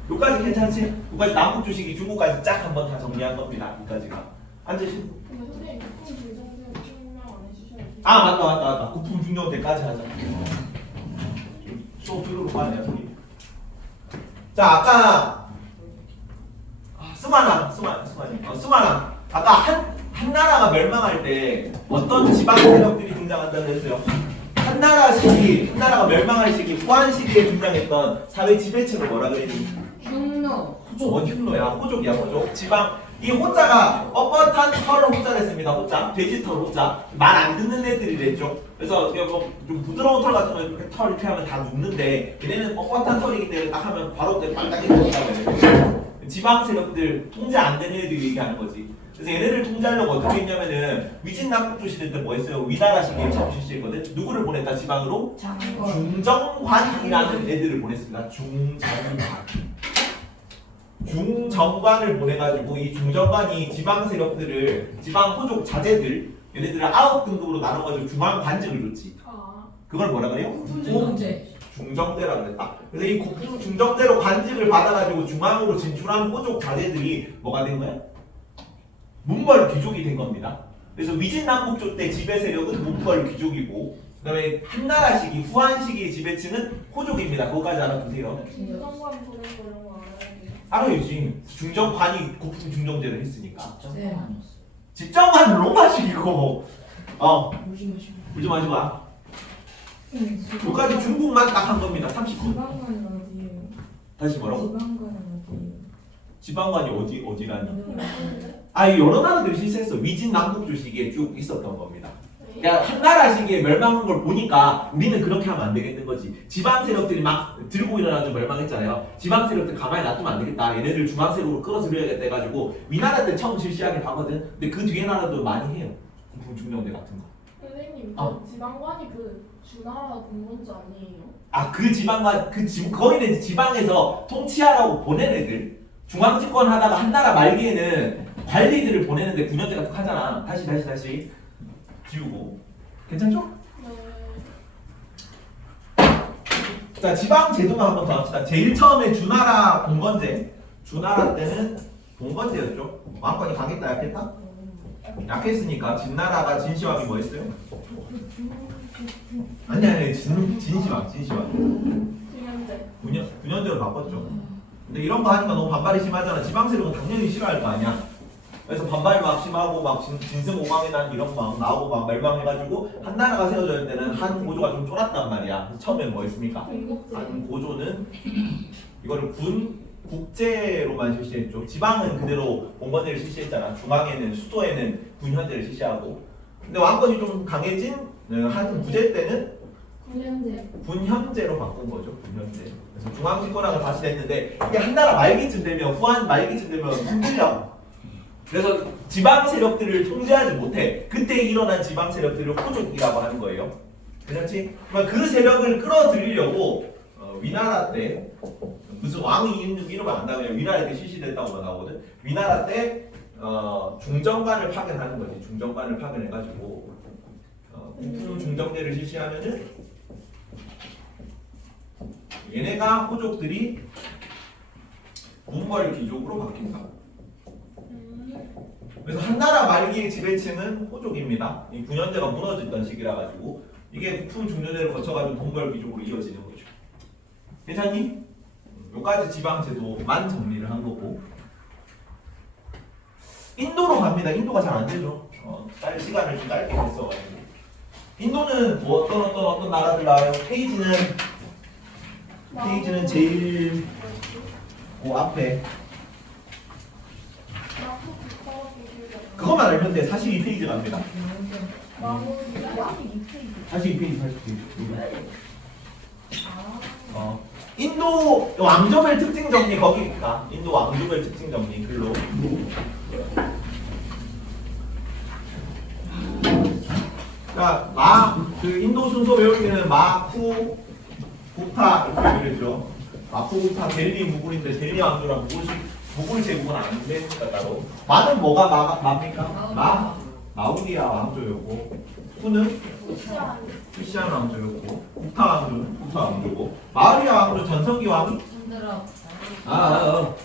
여기까지 괜찮지? 여기까지 남북조식이 중국까지 쫙 한번 다 정리한 겁니다. 여기까지가. 앉으시고. 근데 선생님 국품 중정제 설명 안 해주셔야지. 맞다. 국품 중요 때까지 하자. 수업 들으러 가네 소리. 자 아까 스마나 아까 한 나라가 멸망할 때 어떤 지방 세력들이 등장한다고 했어요. 한 나라가 멸망할 시기 후한 시기에 등장했던 사회 지배층을 뭐라 그랬니? 흉노야. 호족이야. 지방 이 호자가 뻣뻣한 털을 호자를 했습니다. 호자 돼지털 호자 말 안 듣는 애들이 됐죠. 그래서 좀 부드러운 털 같은 거 이렇게 털 이렇게 하면 다 눕는데 얘네는 뻣뻣한 털이기 때문에 딱 하면 바로 빨딱이 들어온다고 해요. 지방 세력들 통제 안 되는 애들 얘기하는 거지. 그래서 얘네를 통제하려고 어떻게 했냐면은 위진 남북조 시대 때 뭐 했어요? 위나라 시기에 참 실시했거든. 누구를 보냈다 지방으로? 중정관이라는 애들을 보냈습니다. 중정관을 보내가지고 이 중정관이 지방 세력들을 지방 호족 자제들 얘네들을 9등급으로 나눠가지고 중앙 관직을 줬지. 그걸 뭐라 그래요? 중정대라 그랬다. 그래서 이 국부 중정대로 관직을 받아가지고 중앙으로 진출한 호족 자제들이 뭐가 된 거야? 문벌 귀족이 된 겁니다. 그래서 위진 남북조 때 지배 세력은 문벌 귀족이고, 그다음에 한나라 시기 후한 시기의 지배층은 호족입니다. 그거까지 알아두세요. 중정관 보낸 거 이런 거 알아야 돼요. 알아야지. 중정관이 국부 중정제를 했으니까. 네. 집정관 로마식이고. 울지 마시고 와. 여기까지 중국만 딱 한 겁니다. 30분. 지방관이 어디예요? 다시 뭐라고? 지방관은 어디예요? 지방관이 어디라니? 이 여러 나라들이 실시했어. 위진 남북조 시기에 쭉 있었던 겁니다. 그러니까 한나라 시기에 멸망한 걸 보니까 우리는 그렇게 하면 안 되겠는 거지. 지방 세력들이 막 들고 일어나서 멸망했잖아요. 지방 세력들 가만히 놔두면 안 되겠다. 얘네들 중앙 세력으로 끌어들여야겠다 해가지고 위나라 때 처음 실시하긴 하거든. 근데 그 뒤에 나라도 많이 해요. 공품 중정대 같은 거. 선생님, 어. 그 지방관이 그 주나라 공무원자 아니에요? 아 그 지방과 거기는 지방에서 통치하라고 보낸 애들. 중앙 집권 하다가 한나라 말기에는 관리들을 보내는데 9년째 같은 거 하잖아. 다시 지우고. 괜찮죠? 네. 자 지방 제도만 한번 더 합시다. 제일 처음에 주나라 봉건제. 주나라 때는 봉건제였죠. 왕권이 강했다 약했다? 약했으니까 진나라가 진시황이 뭐 했어요? 아니 진시황. 김현재. 9년제로 바꿨죠. 근데 이런 거 하니까 너무 반발이 심하잖아. 지방 세력은 당연히 싫어할 거 아니야. 그래서 반발 막 심하고 막 진승오광이 난 이런 거 막 나오고 막 멸망해가지고 한나라가 세워질 때는 한 고조가 좀 쫄았단 말이야. 처음엔 뭐 했습니까? 한 고조는 이거를 국제로만 실시했죠. 지방은 그대로 봉건제를 실시했잖아. 중앙에는 수도에는 군현제를 실시하고. 근데 왕권이 좀 강해진 한 구제 때는 김현재. 군현제로 바꾼 거죠. 군현제. 그래서 중앙집권화가 다시 됐는데 이게 한나라 말기쯤 되면 후한 말기쯤 되면 흔들려. 그래서 지방 세력들을 통제하지 못해. 그때 일어난 지방 세력들을 호족이라고 하는 거예요. 괜찮지? 그 세력을 끌어들이려고 위나라 때 무슨 왕이 이름 안 나와요. 위나라 때 실시됐다고 나오거든. 위나라 때 중정관을 파견하는 거지. 중정관을 파견해가지고 국품 중정제를 실시하면은 얘네가 호족들이 문벌 귀족으로 바뀐다. 그래서 한나라 말기의 지배층은 호족입니다. 이 9년제가 무너졌던 시기라 가지고 이게 국품 중정제를 거쳐가지고 문벌 귀족으로 이어지는 거죠. 괜찮니? 요까지 지방 제도만 정리를 한 거고. 인도로 갑니다. 인도가 잘 안 되죠. 시간을 좀 짧게 했어가지고. 인도는 뭐 어떤 나라들 나와요? 페이지는 제일 그 앞에 그것만 알면 돼. 42페이지 갑니다. 42페이지. 인도 왕조별 특징 정리 거기니까. 인도 왕조별 특징 정리 글로. 자, 그 인도 순서 배울 때는 마쿠, 구타 이렇게 배우죠. 마쿠, 구타, 델리, 무굴인데 델리 왕조랑 무굴 제국은 안 됩니다 따로. 마는 뭐가 마입니까? 마우리아 왕조였고, 쿠는 시안 왕조였고, 구타 왕조고, 마우리아 왕조 전성기 왕이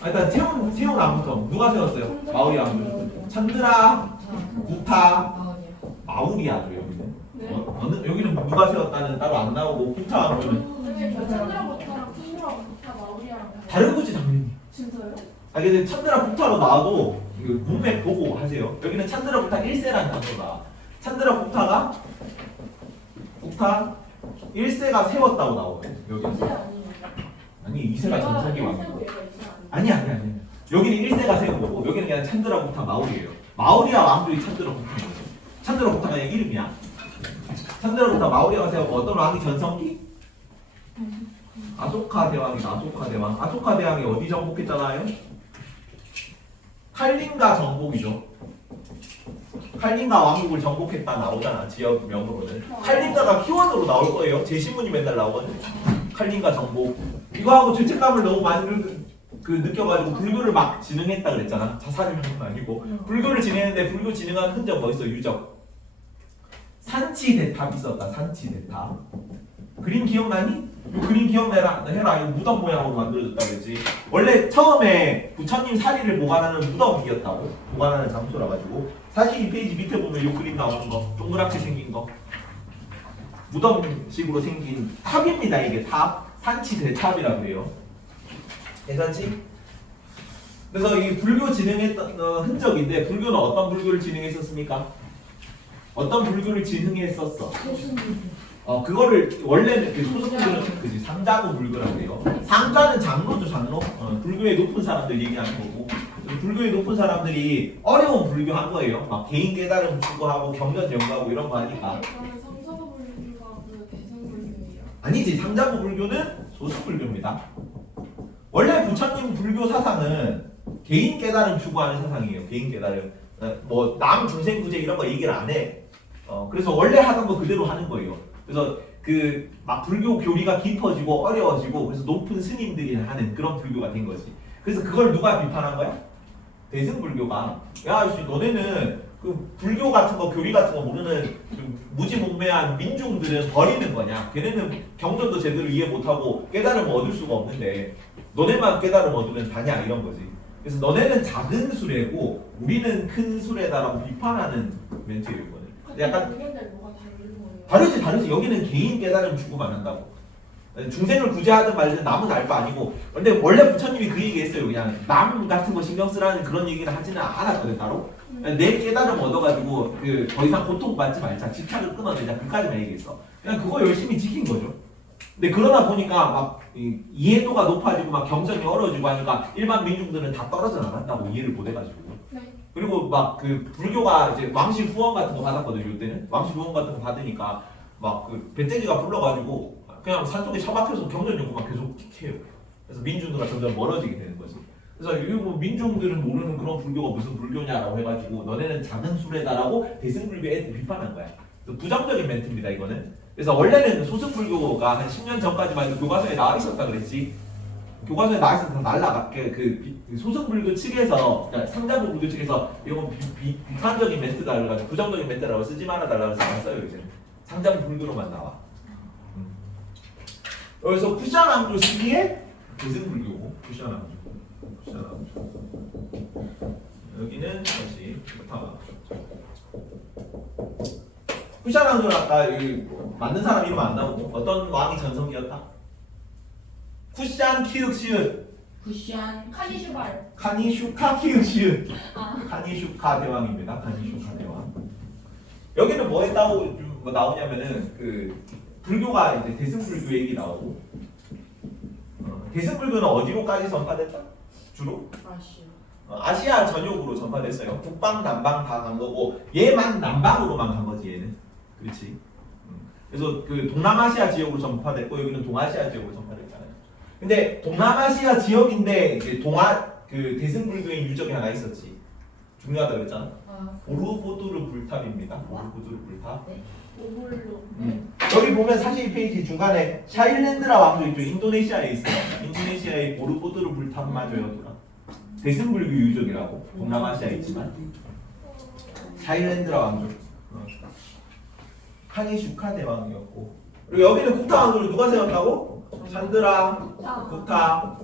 일단 세운 왕부터 누가 세웠어요? 마우리아 왕조. 찬드라, 구타, 마우리아죠 여기는. 여기는 누가 세웠다는 따로 안 나오고 구타 왕조는 찬드라부터랑 쿤드라부터 마우리아랑 다른 거지 당연히. 진짜요? 근데 찬드라 구타로 나와도 문맥 보고 하세요. 여기는 찬드라 구타 1세라는 단어가 찬드라 구타 1세가 세웠다고 나오거든요. 여기는. 아니 2세가 전성기 왕이고. 아니야. 여기는 1세가 세운 거고 여기는 그냥 찬드라 구타 마우리예요. 마우리아 왕조의 찬드라 구타인 거죠. 찬드라 구타가 그냥 이름이야. 찬드라 구타 마우리아가 세웠고 어떤 왕이 전성기? 아소카 대왕이다. 아소카 대왕이 어디 정복했잖아요? 칼린가 정복이죠. 칼린가 왕국을 정복했다 나오잖아. 지역명으로는. 칼린가가 키워드로 나올 거예요. 제 신문이 맨날 나오거든. 칼린가 정복. 이거하고 죄책감을 너무 많이 느껴가지고 불교를 막 진흥했다 그랬잖아. 자살을 한 건 아니고 불교를 진행했는데 불교 진흥한 흔적 뭐 있어? 유적. 산치대탑 있었다. 산치대탑. 그림 기억나니? 이 그림 기억내라 해라. 이거 무덤 모양으로 만들어졌다 그랬지. 원래 처음에 부처님 사리를 보관하는 무덤이었다고. 보관하는 장소라 가지고 42페이지 밑에 보면 이 그림 나오는 거 동그랗게 생긴 거 무덤식으로 생긴 탑입니다. 이게 탑. 산치대탑이라고 해요. 괜찮지? 그래서 이 불교 진흥했던 흔적인데 불교는 어떤 불교를 진흥했었습니까? 어떤 불교를 진흥했었어? 그거를 원래는 그 소승불교는 그지 상자고 불교라고 해요. 상자는 장로죠 장로. 불교의 높은 사람들 얘기하는 거고 불교의 높은 사람들이 어려운 불교 한 거예요. 막 개인 깨달음 추구하고 경전 연구하고 이런 거 하니까. 그러면 성서가 불교가 그 대승불교예요. 아니지, 상자부 불교는 소수 불교입니다. 원래 부처님 불교 사상은 개인 깨달음 추구하는 사상이에요. 개인 깨달음. 뭐 남 중생 구제 이런 거 얘기를 안 해. 그래서 원래 하던 거 그대로 하는 거예요. 그래서 그 막 불교 교리가 깊어지고 어려워지고 그래서 높은 스님들이 하는 그런 불교가 된 거지. 그래서 그걸 누가 비판한 거야? 대승불교가. 야, 씨, 너네는 그 불교 같은 거 교리 같은 거 모르는 좀 무지몽매한 민중들은 버리는 거냐? 걔네는 경전도 제대로 이해 못하고 깨달음을 얻을 수가 없는데 너네만 깨달음 얻으면 다냐 이런 거지. 그래서 너네는 작은 수레고 우리는 큰 수레다라고 비판하는 멘트예요 이거는. 근데 약간 근데 뭐가 다른 거예요? 다르지. 여기는 개인 깨달음 추구만 한다고. 중생을 구제하든 말든 남은 알 바 아니고. 근데 원래 부처님이 그 얘기했어요. 그냥 남 같은 거 신경 쓰라는 그런 얘기를 하지는 않았거든 따로. 내 깨달음 얻어가지고 그 더 이상 고통받지 말자, 집착을 끊어내자, 그까지만 얘기했어. 그냥 그거 열심히 지킨 거죠. 근데 그러다 보니까 막 이해도가 높아지고 막 경전이 어려워지고 하니까 일반 민중들은 다 떨어져 나갔다고 이해를 못해가지고. 네. 그리고 막 그 불교가 이제 왕실 후원 같은 거 받았거든요. 이때는 왕실 후원 같은 거 받으니까 막 그 배때기가 불러가지고 그냥 산속에 처박혀서 경전 연구만 계속 해요. 그래서 민중들과 점점 멀어지게 되는 거지. 그래서 일부 민중들은 모르는 그런 불교가 무슨 불교냐라고 해가지고 너네는 작은 수레다라고 대승불교에 비판한 거야. 부정적인 멘트입니다 이거는. 그래서 원래는 소승불교가 한 10년 전까지만 해도 교과서에 나와 있었다 그랬지. 교과서에 나와 있어서 다 날라갔게 그 소승불교 측에서 그러니까 상자부 불교 측에서 이건 비판적인 멘트다 그래가지고 부정적인 멘트라고 쓰지 말아달라고 해서 안 써요 이제. 상자부 불교로만 나와. 그래서 쿠샤남조 시기에 대승불교고 쿠샤남조. 여기는 다시 쿠샤남조는 아까 여기 맞는 사람 이름 안 나오고 어떤 왕이 전성기였다? 쿠샨 키읔 시읒 쿠션 카니슈발. 카니슈카 키읔 시읒 아. 카니슈카 대왕입니다. 카니슈카 대왕. 여기는 뭐에 뭐 나오냐면은 그 불교가 이제 대승불교 얘기 나오고 대승불교는 어디로까지 전파됐다? 주로? 아시아. 아시아 전역으로 전파됐어요. 북방, 남방 다 간 거고 얘만 남방으로만 간 거지 얘는. 그렇지. 그래서 그 동남아시아 지역으로 전파됐고 여기는 동아시아 지역으로 전파됐잖아요. 근데 동남아시아 지역인데 이제 그 대승불교의 유적이 하나 있었지. 중요하다 그랬잖아. 보르보두르 불탑입니다. 보르보두르 불탑. 오볼로. 여기 보면 42페이지 중간에 샤일랜드라 왕조 있죠. 인도네시아에 있어요. 인도네시아의 보르보두르 불탑마저였더라. 대승불교 유적이라고. 동남아시아에 있지만 샤일랜드라 왕조. 카니슈카 대왕이었고. 그리고 여기는 국타 왕조를 누가 세웠다고? 찬드라, 국타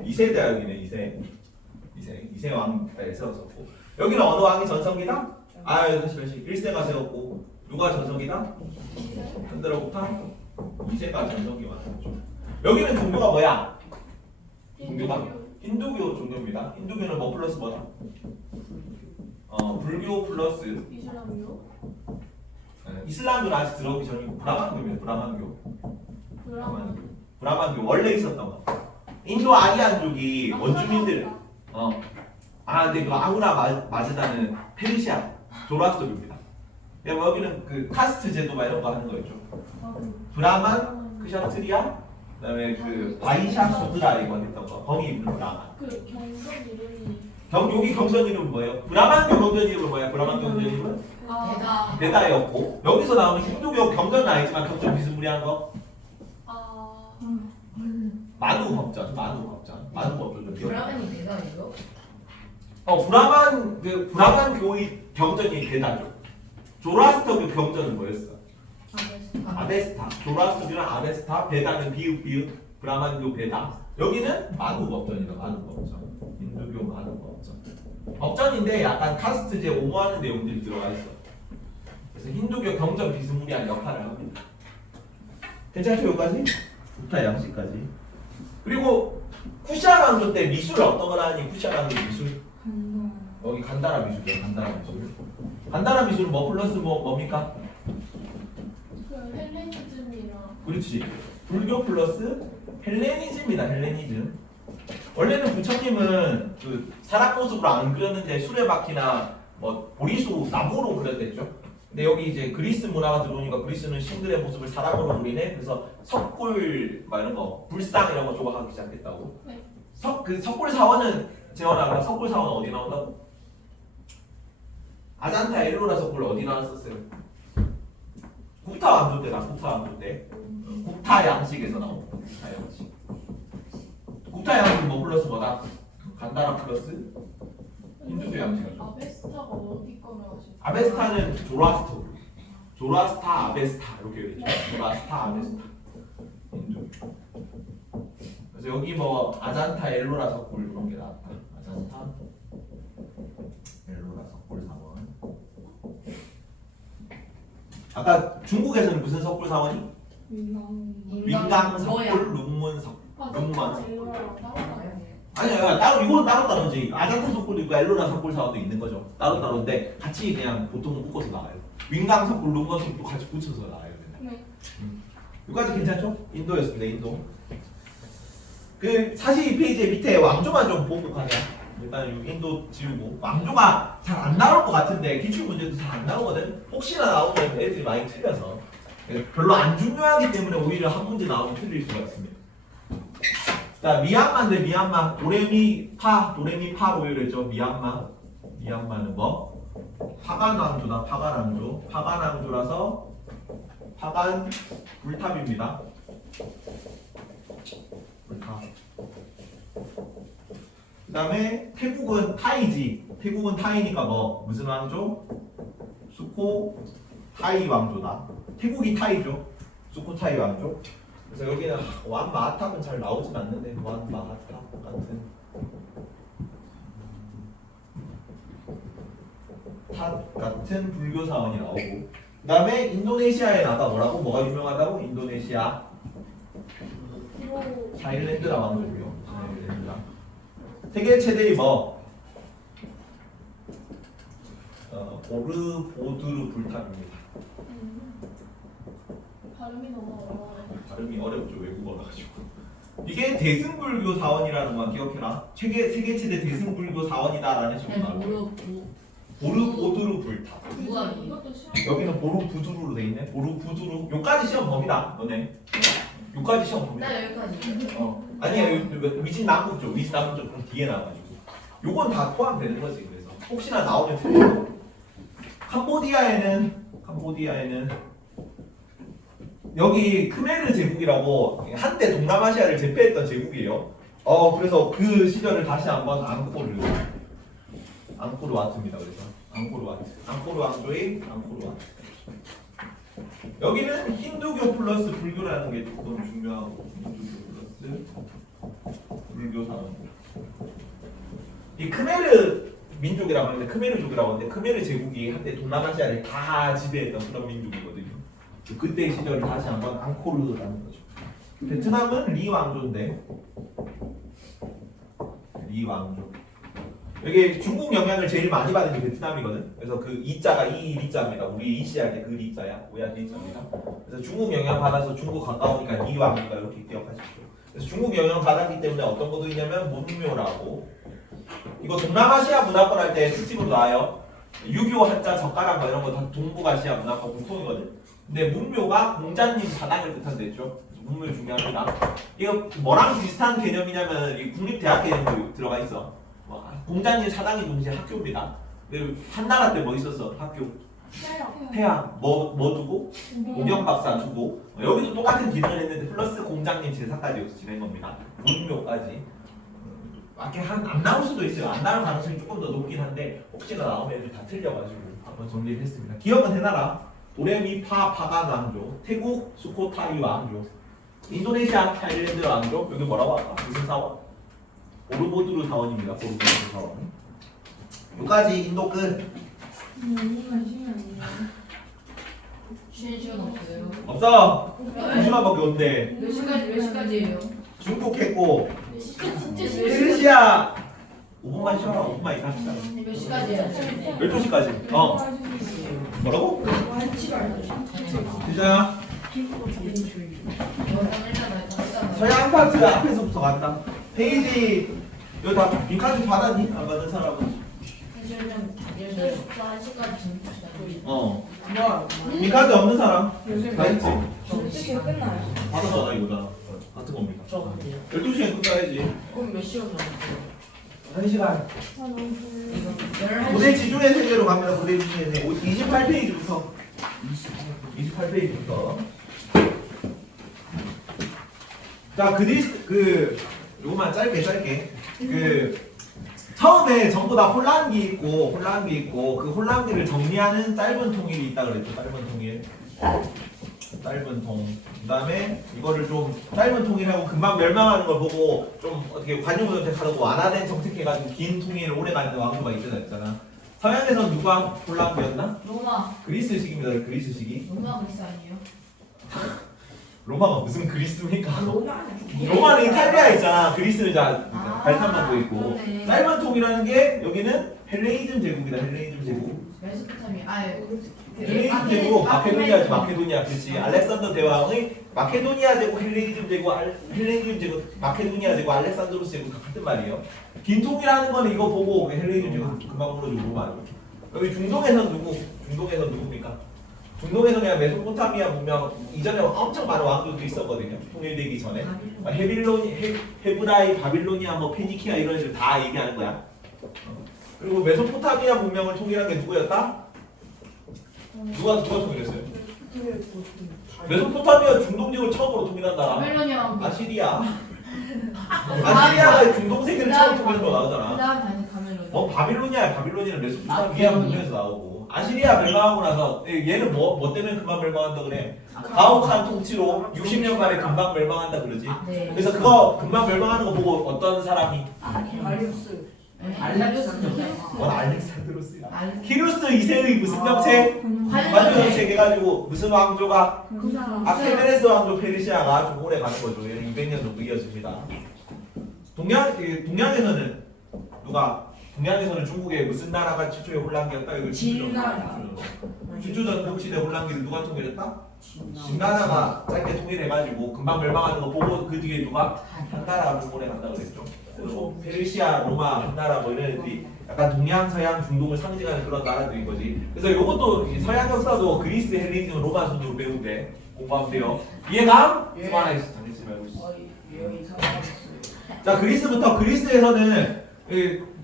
2세대야 여기는 2세 왕에 세웠었고. 여기는 어느 왕이 전성기다? 다시 1세가 세웠고 누가 전성기다? 찬드라 국타 2세가 전성기 왕이었죠. 여기는 종교가 뭐야? 종교가 힌두교 종교입니다. 힌두교는 뭐 플러스 뭐다? 불교 플러스 이슬람교. 이슬람교는 아직 들어오기 전이고 브라만교입니다. 브라만. 브라만교 원래 있었던 거. 인도 아리안족이 원주민들 근데 그 아우라 마즈다는 페르시아 조라스토교입니다. 여기는 그 카스트 제도 막 이런 거 하는 거였죠. 브라만, 크샤트리아, 그다음에 그 바이샤 수드라 이거 했던 거. 거기 있는 브라만. 그 경전 이름이. 여기 경전 이름은 뭐예요? 브라만교 경전 이름은 뭐야? 브라만 경전 이름은 대다. 베다였고 여기서 나오는 힌두교 경전은 아니지만 경전 비스무리한 거 만우 법전. 브라만이 대다예요? 브라만 교의 경전이 베다죠. 조라스터교 경전은 뭐였어? 아베스타. 조라스터교는 아베스타, 베다는 비읍, 브라만교 베다. 여기는 만우 법전이다. 만우 법전. 힌두교 만우 법전. 법전인데 약간 카스트제 옹호하는 내용들이 들어가 있어. 그래서 힌두교 경전 비스무리한 역할을 합니다. 괜찮죠 여기까지? 부타 양식까지. 그리고 쿠샤 왕조 때 미술 어떤 걸 하니? 쿠샤 왕조 미술. 여기 간다라 미술이야. 간다라 미술은 뭐 플러스 뭡니까? 그 헬레니즘이랑. 그렇지. 불교 플러스 헬레니즘이다. 헬레니즘. 원래는 부처님은 그 사람 모습으로 안 그렸는데 수레바퀴나 뭐 보리수 나무로 그렸댔죠. 근데 여기 이제 그리스 문화가 들어오니까 그리스는 신들의 모습을 사람으로 그리네. 그래서 석굴 막 이런 거, 불상 이런 거 조각하기 시작했다고. 네. 그 석굴 사원은 재현아, 석굴 사원 어디 나온다고? 아잔타 엘로라 석굴 어디 나왔었어요? 국타 왕조 때나 국타 왕조 때. 국타 양식에서 나온 국타 양식. 국타 양식 뭐 플러스 뭐다? 간다라 플러스 힌두교 양식이죠. 아베스타가 어디 거라고 하셨어요? 아베스타는 조라스터. 조라스타 아베스타 이렇게 되죠. 조라스타 아베스타. 힌두교. 그래서 여기 뭐 아잔타 엘로라 석굴 이런 게 나왔다. 아잔타 엘로라 석굴 사원. 아까 중국에서는 무슨 석굴 사원이? 윙강 석굴, 룽문 석굴. 룽만 엘로라랑 따로 아니야, 따로 이거는 따로지. 아잔타 석굴도 있고 엘로라 석굴 사원도 있는 거죠. 따로인데 같이 그냥 보통 묶어서 나와요. 윙강 석굴, 룽건 석굴도 같이 붙여서 나와요. 그냥. 네. 여기까지 괜찮죠? 인도였습니다. 인도. 그 42페이지 밑에 왕조만 좀 보고 가자. 일단 이 인도 지우고 왕조가 잘 안 나올 것 같은데 기출 문제도 잘 안 나오거든. 혹시나 나오면 애들이 많이 틀려서 별로 안 중요하기 때문에 오히려 한 문제 나오면 틀릴 수가 있습니다. 자, 미얀마인데 미얀마 도레미파로 이랬죠. 미얀마는 뭐? 파간 왕조다. 파간 왕조라서 파간 불탑입니다. 불탑. 그 다음에 태국은 타이지. 태국은 타이니까 뭐 무슨 왕조? 수코 타이 왕조다. 태국이 타이죠. 수코 타이 왕조. 그래서 여기는 완마하탑은 잘 나오진 않는데 완마하탑 같은 탑 같은 불교 사원이 나오고. 그 다음에 인도네시아에 나가 뭐라고? 뭐가 유명하다고? 인도네시아 자일랜드라 왕조고요. 자일랜드라. 세계 최대의 뭐? 보르보드르 불탑입니다. 발음이 너무 어려워요. 발음이 어렵죠. 외국어라 가지고. 이게 대승불교 사원이라는 거 기억해라. 세계 최대 대승불교 사원이다라는 식으로 나와요. 보르보드르 불탑. 누가 이것도 시험. 여기는 보르부두르로 돼 있네. 보르부두르. 요까지 시험 범위다. 너네. 요까지 시험 범위다. 나 여기까지. 아니야. 위진 남북 쪽. 위진 남북 쪽 그럼 뒤에 나와가지고. 요건 다 포함되는 거지. 그래서 혹시나 나오면 틀려. 캄보디아에는 여기 크메르 제국이라고 한때 동남아시아를 제패했던 제국이에요. 그래서 그 시절을 다시 한번 앙코르 와트입니다. 그래서 앙코르 왕조의 앙코르 와트. 여기는 힌두교 플러스 불교라는 게 조금 중요하고 힌두교 플러스 불교 사원. 이 크메르 민족이라고 하는데 크메르족이라고 하는데 크메르 제국이 한때 동남아시아를 다 지배했던 그런 민족이거든요. 그때 시절을 다시 한번 앙코르라는 거죠. 베트남은 리 왕조인데 리 왕조. 여기 중국 영향을 제일 많이 받은 게 베트남이거든. 그래서 그 이자가 이 리자입니다. 우리 이시할 때 그 리자야. 오야 리자입니다. 그래서 중국 영향 받아서 중국 가까우니까 리 왕조가 이렇게 기억하십시오. 그래서 중국 영향 받았기 때문에 어떤 것도 있냐면 문묘라고. 이거 동남아시아 문화권 할 때 특집으로 나와요. 유교 한자 젓가락 뭐 이런 거 다 동북아시아 문화권 공통이거든. 근데 문묘가 공자님 사당을 뜻한댔죠. 문묘 중요합니다. 이거 뭐랑 비슷한 개념이냐면 이 국립대학 개념도 들어가 있어. 공자님 사당이 동시에 학교입니다. 한나라 때 뭐 있었어? 학교 태양 뭐 두고 오경박사 두고 여기도 똑같은 기능을 했는데 플러스 공장님 제사까지 여기서 지낸 겁니다. 문묘까지. 이렇게 안 나올 수도 있어요. 안 나올 가능성이 조금 더 높긴 한데 혹시나 나오면 애들 다 틀려가지고 한번 정리를 했습니다. 기억은 해놔라. 도레미파 파간 왕조, 태국 수코타이 왕조, 인도네시아 타일랜드 왕조. 여기 뭐라고 할까? 무슨 사원? 보르보드르 사원입니다. 보르보드르 사원. 여기까지 인도 끝. 쉬는 시간 없어요. 없어. 2시간밖에 없대. 몇 시까지예요? 중국 했고 진짜 인도네시아 5분만 쉬어라. 5분만 이따 합시다. 몇 시까지예요? 12시까지. 뭐라고? 진짜야? 영상 일단 저희 한 파트 앞에서부터 갔다. 페이지 이거 다 빈칸 받았니? 안 받은 사람은? 사실은 다들 4시까지 진입시다. 어. 빈칸 없는 사람? 요즘 다 있지? 12시에 끝나요. 받아잖아 이거잖아. 같은 겁니다. 저 근데요. 12시에 끝나야지. 그럼 몇 시간 남았어요? 1시간. 이거 11시. 고대 지중해 세계로 갑니다. 고대 지중해 세계 28페이지부터 28페이지부터 자 그리스 요거만 짧게 처음에 전부 다 혼란기 있고 그 혼란기를 정리하는 짧은 통일이 있다 그랬죠. 짧은 통. 그다음에 이거를 좀 짧은 통일하고 금방 멸망하는 걸 보고 좀 어떻게 관용 정책하고 완화된 정책해가지고 긴 통일을 오래 가는 왕조가 있잖아. 서양에선 누가 혼란기였나? 로마. 그리스식입니다. 그리스식이. 로마 그리스 아니에요? 로마가 무슨 그리스입니까? 로마. 로마는 이탈리아 있잖아. 그리스는 아, 발칸만도 있고. 그러네. 짧은 통이라는 게 여기는 헬레니즘 제국이다. 헬레니즘 제국. 메소포타미아. 아예. 헬레니즘 제국 마케도니아지 마케도니아. 그렇지. 알렉산더 대왕의 마케도니아 제국, 헬레니즘 제국, 헬레니즘 제국, 마케도니아 제국, 알렉산드로스 제국 다 같은 말이에요. 긴 통이라는 거는 이거 보고 헬레니즘 제국 금방 물어주고 로마. 여기 중동에서 누굽니까? 중동에서 그냥 메소포타미아 문명 이전에 엄청 많은 왕조들이 있었거든요. 통일되기 전에 헤브라이, 바빌로니아, 뭐 페니키아 이런 애들 다 얘기하는 거야. 그리고 메소포타미아 문명을 통일한 게 누구였다? 누가 통일했어요? 메소포타미아 중동 지역을 처음으로 통일한 나라 바빌로니아. 아시리아. 아시리아가 중동 세계를 처음 통일한 거 나오잖아. 그다음 다시 가멜로니아. 바빌로니아는 메소포타미아 문명에서 나오고. 아시리아 멸망하고 나서 얘는 뭐 때문에 금방 멸망한다 그래? 가혹한 통치로 60년간에 금방 멸망한다 그러지. 네. 그래서 그거 금방 멸망하는 거 보고 어떤 사람이 알리우스. 알렉산드로스 히루스 2세의 무슨 정책? 관용 관련 정책 해가지고 무슨 왕조가? 그 사람. 아케메네스 왕조 페르시아가 좀 오래 가는 거죠. 얘는 200년 정도 이어집니다. 동양에서는 중국의 무슨 나라가 최초의 혼란기였다? 이걸 진나라. 주주전국 시대 혼란기를 누가 통일했다? 진나라가 짧게 통일해가지고 금방 멸망하는 거 보고 그 뒤에 누가? 한나라가 좀 오래 간다 그랬죠. 그리고 페르시아, 로마, 한나라 뭐 이런 애들이 약간 동양, 서양, 중동을 상징하는 그런 나라들인 거지. 그래서 이것도 서양 역사도 그리스, 헬레니즘, 로마 순으로 배운대. 공부하면 돼요. 이해가? 예. 그만하겠어. 장난치지 말고 있어. 여기 사람. 자 그리스부터 그리스에서는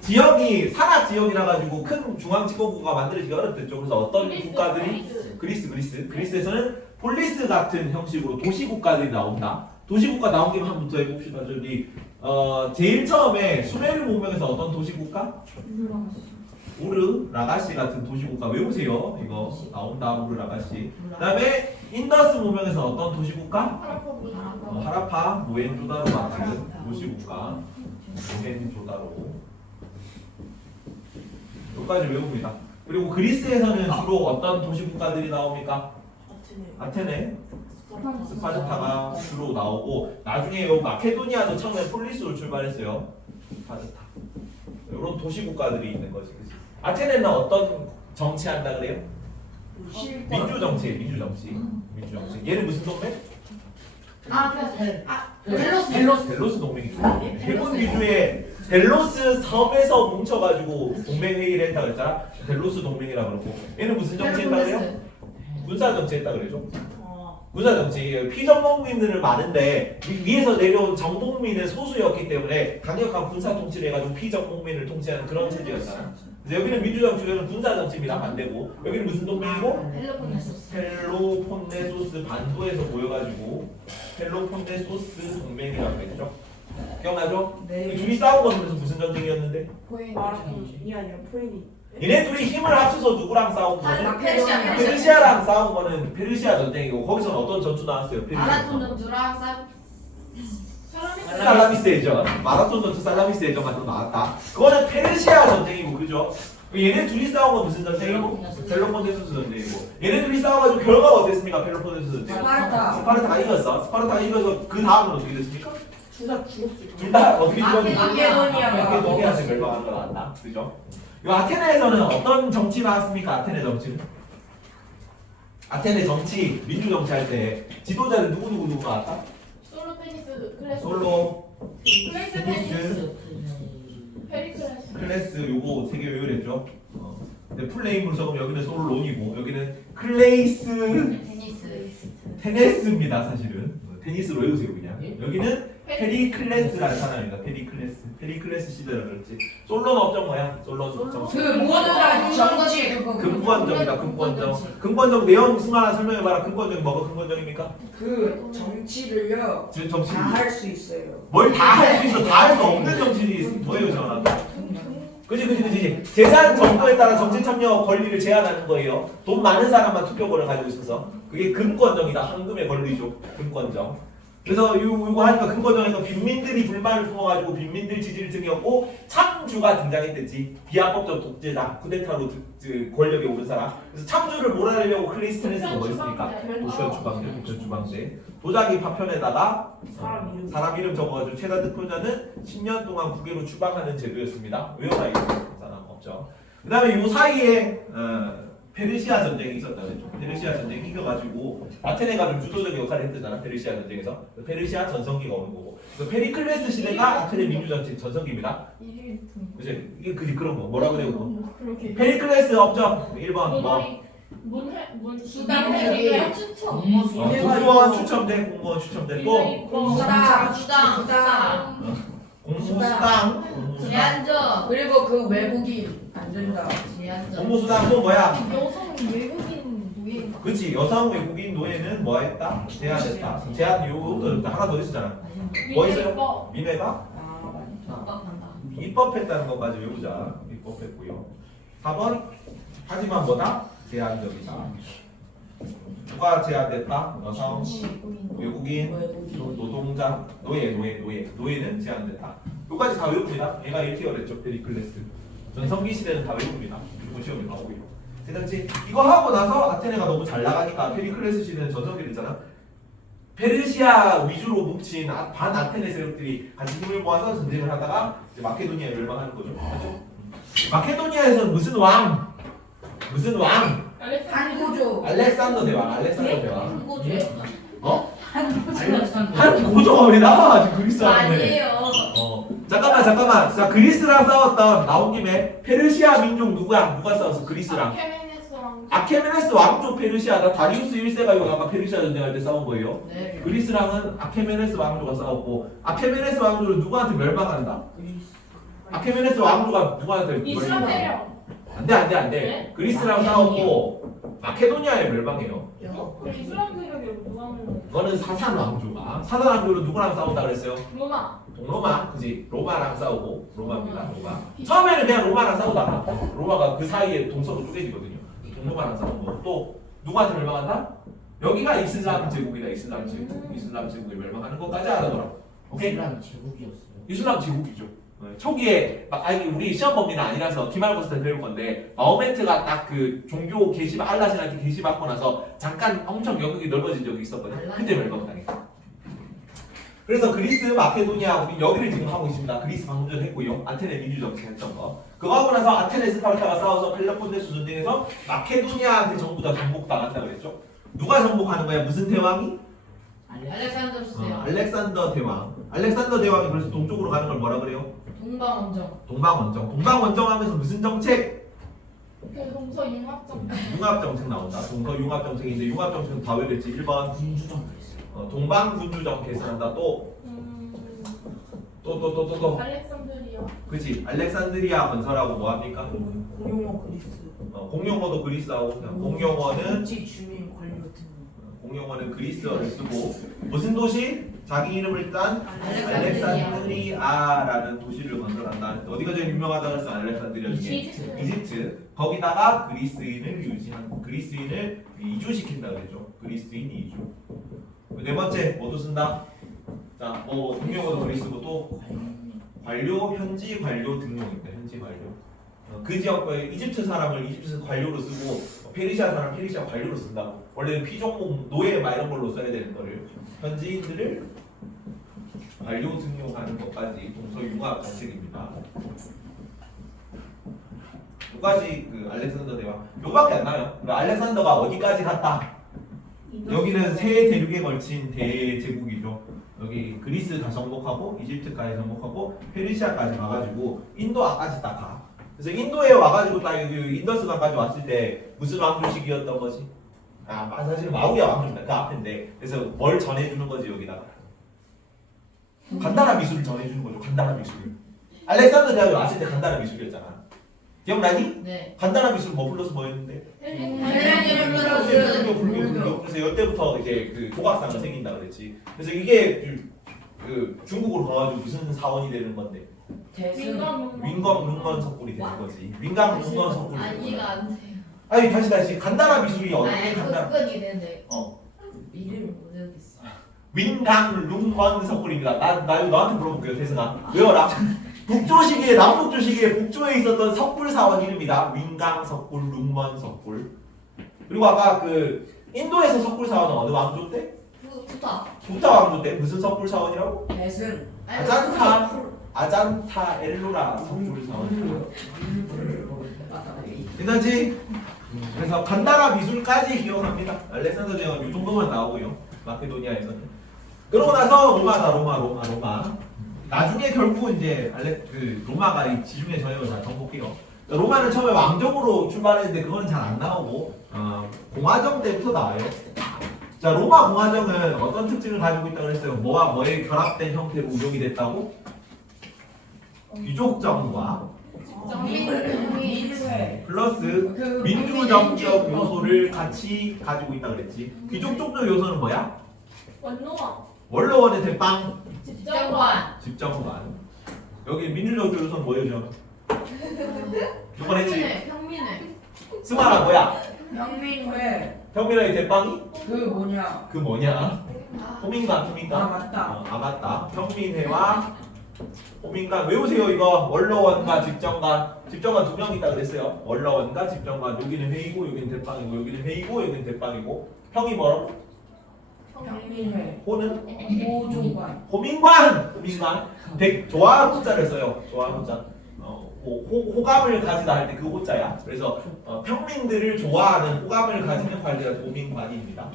지역이 산악 지역이라 가지고 큰 중앙 집권국가 만들어지기 어렵댔죠. 그래서 어떤 국가들이 그리스에서는 폴리스 같은 형식으로 도시 국가들이 나온다. 도시 국가 나온 김에 한번 더 해봅시다. 저기 제일 처음에 수메르 문명에서 어떤 도시 국가? 우르 라가시 같은 도시 국가 외우세요. 이거 나온다. 우르 라가시. 그다음에 인더스 문명에서 어떤 도시 국가? 하라파, 모헨조다로 같은 도시 국가. 모헨조다로. 여기까지 외웁니다. 그리고 그리스에서는 주로 어떤 도시 국가들이 나옵니까? 아테네, 스파르타가 주로 나오고 나중에 요 마케도니아도 처음에 폴리스로 출발했어요. 스파르타. 이런 도시 국가들이 있는 거지. 그치? 아테네는 어떤 정치한다 그래요? 민주 정치. 얘는 무슨 동맹? 델로스 동맹이죠. 해군 위주의 델로스 섬에서 뭉쳐가지고 동맹 회의를 했다 그랬잖아. 델로스 동맹이라 그러고 얘는 무슨 정치했다 그래요? 군사 정치했다 그러죠. 군사 정치 피정복민들은 많은데 위에서 내려온 정복민은 소수였기 때문에 강력한 군사 통치를 해가지고 피정복민을 통치하는 그런 체제였잖아. 그래서 여기는 민주 정치는 군사 정치입니다. 반대고 여기는 무슨 동맹이고? 펠로폰네소스 반도에서 모여가지고 펠로폰네소스 동맹이라고 했죠. 기억나죠? 이 둘이 싸운 거면서 무슨 전쟁이었는데? 마라톤이 아니라 포인이. 얘네 둘이 힘을 합쳐서 누구랑 싸운 거는? 페르시아. 페르시아랑 싸운 거는 페르시아 전쟁이고 거기서는 어떤 전투 나왔어요? 마라톤 전투랑 살라미스 대전. 마라톤 전투 살라미스 대전만 또 나왔다. 그거는 페르시아 전쟁이고 그죠? 얘네 둘이 싸운 건 무슨 전쟁이고? 펠로폰네소스 전쟁이고 얘네 둘이 싸워가지고 결과가 어땠습니까? 펠로폰네소스 전쟁. 스파르타가 이겼어. 스파르타가 이겨서 그 다음은 어떻게 됐습니까? 둘 다 죽었어요. 둘 다 어떻게 죽었는지 마케도니아가 멸망한 거 나왔다. 그죠? 이 아테네에서는 어떤 정치 나왔습니까? 아테네 정치는? 아테네 정치, 민주 정치 할 때 지도자를 누구 나왔다? 솔로, 테니스, 페리클래스. 클래스 요거 3개 외우랬죠? 근데 플레잉으로 적으면 여기는 솔론이고 여기는 클레이스 테니스. 테네스입니다 사실은. 테니스로 외우세요 그냥. 예? 여기는 페리클레스라는 사람입니다. 페리클레스 시대라 그랬지. 솔론 업적 뭐야? 솔론 정치. 근본이랑 정치 그거 근본적이다. 근본적 내용 무슨 하나 설명해봐라. 근본적이 뭐가 근본적입니까? 그 정치를요 지금 정치 다 할 수 있어요. 뭘 다 할 수 있어. 다 할 수 없는 정치인이 뭐예요 전화. 그지. 재산 정도에 따라 정치 참여 권리를 제한하는 거예요. 돈 많은 사람만 투표권을 가지고 있어서 그게 근권정이다. 황금의 권리죠. 근권정. 그래서 요거 하니까 근권정에서 빈민들이 불만을 품어가지고 빈민들 지지를 등이었고 참주가 등장했댔지. 비합법적 독재자, 쿠데타로 권력에 오른 사람. 그래서 참주를 몰아내려고 클리스테네스가 뭐 했습니까? 도시원 주방대. 도자기 파편에다가 사람 이름 적어가지고 최다 득표자는 10년 동안 국외로 추방하는 제도였습니다. 외워라 이거 사람 없죠. 그 다음에 요 사이에 페르시아 전쟁이 있었다 그랬죠. 페르시아 전쟁이 이겨가지고 아테네가 좀 주도적인 역할을 했잖아. 페르시아 전쟁에서 페르시아 전성기가 오는 거고. 그래서 페리클레스 시대가 아테네 민주정치 전성기입니다. 그치? 이게 그런 거 뭐라 그래요? 그거? 그렇게. 페리클레스 없죠. 1번 뭐 수당 문해 추천. 공무원 추첨대 또 공무수당 제한적. 그리고 그 외국인 안 된다. 제한적. 공무수당 또 뭐야? 여성 외국인 노예. 그치 여성 외국인 노예는 뭐 했다? 제한했다. 제한 요것도 하나 더 있었잖아. 뭐 있어요? 민회가 아 맞다. 압박한다. 입법했다는 것까지 외우자. 입법했고요. 4번 하지만 뭐다? 제한적이다. 누가 제한됐다? 여성 외국인 노동자 노예는 제한됐다. 요까지 다 외웁니다. 얘가 1티어랬죠. 페리클레스. 전성기 시대는 다 외웁니다. 무조건 시험에 나오고요. 괜찮지? 이거 하고 나서 아테네가 너무 잘 나가니까 페리클레스 시대는 전성기를 했잖아. 페르시아 위주로 뭉친 반 아테네 세력들이 같이 힘을 모아서 전쟁을 하다가 이제 마케도니아에 멸망하는 거죠. 맞죠? 마케도니아에서는 무슨 왕? 한고조. 알렉산더 대왕. 한고조요. 어? 한고조. 한 고조가 왜 나와? 지금 그리스 왕인데. 아니에요. 잠깐만. 자 그리스랑 싸웠던 나온 김에 페르시아 민족 누가 싸웠어? 그리스랑. 아케메네스 왕조 페르시아가 다리우스 1세가 이거 아까 페르시아 전쟁할 때 싸운 거예요. 네. 그리스랑은 아케메네스 왕조가 싸웠고 아케메네스 왕조를 누구한테 멸망한다? 아케메네스 왕조가 누구한테 멸망한다? 안돼. 네? 그리스랑 싸웠고 마케도니아에 멸망해요. 이슬람 세력이 누가 그거는 사산 왕조로 누구랑 싸운다 그랬어요? 로마. 동로마, 그지? 로마랑 싸우고 로마입니다. 로마. 처음에는 그냥 로마랑 싸우다가 로마가 그 사이에 동서로 쪼개지거든요. 동로마랑 싸운 거. 또 누구한테 멸망한다? 여기가 이슬람 제국이다. 이슬람 제국이 멸망하는 것까지 알아둬라. 오케이? 이슬람 제국이었어요. 이슬람 제국이죠. 초기에 아니 우리 시험 범위는 아니라서 기말고사 때 배울 건데 마호메트가 딱 그 종교 계시 알라신한테 계시받고 나서 잠깐 엄청 영역이 넓어진 적이 있었거든요. 그때 멸망당했어요. 그래서 그리스, 마케도니아 우리 여기를 지금 하고 있습니다. 그리스 방문전 했고요. 아테네 민주정치 했던 거. 그거 하고 나서 아테네 스파르타가 싸워서 펠로폰네수 전쟁에서 마케도니아한테 전부 다 정복당한다 그랬죠. 누가 정복하는 거야? 무슨 대왕이? 알렉산드로스요. 알렉산더 대왕. 알렉산더 대왕이 그래서 동쪽으로 가는 걸 뭐라 그래요? 동방원정. 동방원정 하면서 무슨 정책? 그 동서 융합정. 융합정책 나온다. 동서 융합정책인데 융합정책은 다 외웠지. 1번 군주정 그랬어요. 동방군주정 개선한다. 또 알렉산드리아. 그치. 알렉산드리아 건설하고 뭐합니까? 공용어 그리스. 공용어도 그리스하고 그냥 공용어는 정치 주민 권리 같은 거. 공용어는 그리스어를 쓰고 무슨 도시? 자기 이름을 딴 알렉산드리아라는 도시를 건설한다. 어디가 제일 유명하다고 했어? 알렉산드리아 중에 이집트. 거기다가 그리스인을 이주시킨다 그랬죠. 그리스인 이주. 네 번째 뭐도 쓴다? 자, 공용어도 그리스고 또 관료, 현지 관료 등용입니다. 현지 관료. 그 지역의 이집트 사람을 이집트 관료로 쓰고 페르시아 사람 페르시아 관료로 쓴다. 원래는 피종목 노예 막 이런 걸로 써야 되는 거를 현지인들을 관료 등용하는 것까지 동서 융합 정책입니다. 요까지 그 알렉산더 대왕 요밖에 안 나요. 알렉산더가 어디까지 갔다? 여기는 세 대륙에 걸친 대제국이죠. 여기 그리스 다 정복하고 이집트까지 정복하고 페르시아까지 가가지고 인도까지 딱 가. 그래서 인도에 와가지고 딱 여기 인더스강까지 왔을 때 무슨 왕조시기였던 거지? 사실 마우리아 왕조입니다. 그 앞인데 그래서 뭘 전해주는 거지 여기다가? 간단한 미술을 전해주는 거죠. 간단한 미술. 알렉산더 대학에 왔을 때 간단한 미술이었잖아. 기억나니? 네. 간단한 미술 뭐 플러스 뭐였는데? 헬레니즘 불교. 그래서 이때부터 이제 그 조각상을 새긴다 그랬지. 그래서 이게 그 중국으로 가가지고 무슨 사원이 되는 건데? 대승. 윙검 룽건 석굴이 되는 거지. 윙강 룽건 석굴이 되는 이해가 거야. 안 돼요. 아니 다시 간단한 미술이 어떻게 간단? 그건 이해되는데 어. 이름을 못 외우겠어. 윙강 룽건 석굴입니다. 나 이거 너한테 물어볼게요, 태승아. 외워라. 북조 시기에 남북조 시기에 북조에 있었던 석굴 사원 이름이다. 윙강 석굴, 룽건 석굴. 그리고 아까 그 인도에서 석굴 사원은 어느 왕조 때? 부타. 부타 왕조 때 무슨 석굴 사원이라고? 대승. 아잔타 엘로라 석굴 사원. 괜찮지? 그래서 간다라 미술까지 기억합니다. 알렉산더 대왕은 이 정도만 나오고요. 마케도니아에서는. 그러고 나서 로마다 로마. 나중에 결국 이제 로마가 이 지중해 전역을 다 정복해요. 로마는 처음에 왕정으로 출발했는데 그거는 잘 안 나오고 공화정 때부터 나와요. 자, 로마 공화정은 어떤 특징을 가지고 있다고 그랬어요? 뭐와 뭐의 결합된 형태로 운영이 됐다고? 귀족정과 민회. 플러스 그 민주정적 요소를 같이 가지고 있다 그랬지. 귀족정적 요소는 뭐야? 원로왕. 원로원의 대빵 집정관. 집정관. 여기 민주정적 요소는 뭐예요? 두번 했지. 평민회. 승환아 뭐야? 평민회. 평민의 대빵이? 그 뭐냐? 그 뭐냐? 호민관. 맞다. 맞다. 평민회와 호민관 외우세요 이거. 원로원과 집정관. 집정관 두 명 있다 그랬어요. 원로원과 집정관. 여기는 회의고 여기는 대빵이고 여기는 회의고 여기는 대빵이고. 평이 뭐라고? 평민회. 호는? 호조관. 호민관. 좋아하는 호자를 써요. 좋아하는 호자. 호감을 가지다 할 때 그 호자야. 그래서 평민들을 좋아하는 호감을 가지는 관리가 호민관입니다.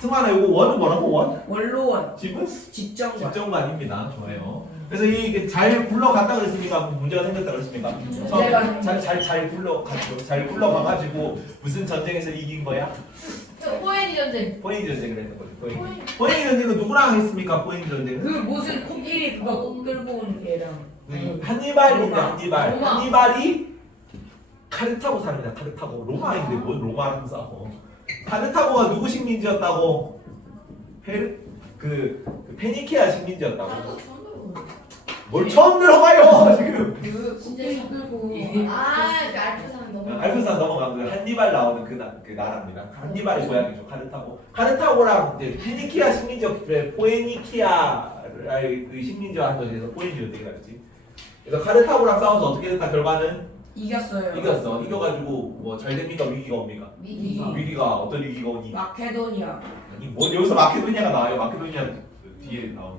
승환아 이거 원은 뭐라고? 원? 원로원. 집은? 집정관. 집정관입니다. 좋아요. 그래서 이게 잘 굴러갔다 그랬으니까 문제가 생겼다 그랬습니까? 문제가 잘 굴러갔죠. 잘 굴러가가지고 무슨 전쟁에서 이긴 거야? 호에니 전쟁. 포에니 전쟁을 했던 거죠. 포에니 전쟁은 누구랑 했습니까? 포에니 전쟁은? 그 무슨 코끼리 그거 끌고 온 애랑. 한니발인데 한니발. 로마. 한니발이 카르타고 삽니다. 카르타고. 로마인데 뭔 로마랑 싸워. 카르타고가 누구 식민지였다고? 그 페니키아 식민지였다고. 뭘 처음 들어봐요 지금. 그 코끼리 끌고. 그 알프산 너무. 알프산 넘어간 거예요. 한니발 나오는 그 나라입니다. 한니발이 고향이죠. 카르타고랑 이제 페니키아 식민지였기 포에니키아의 그 식민지와 한번 해서 포에니를 되겠지. 그래서 카르타고랑 싸워서 어떻게 됐다 결과는 이겼어요. 이겼어. 이겨가지고 뭐 잘 됩니까? 위기가 옵니까? 위기가 어떤 위기가 오니? 마케도니아. 아니 뭐 여기서 마케도니아가 나와요. 마케도니아 뒤에 나오는.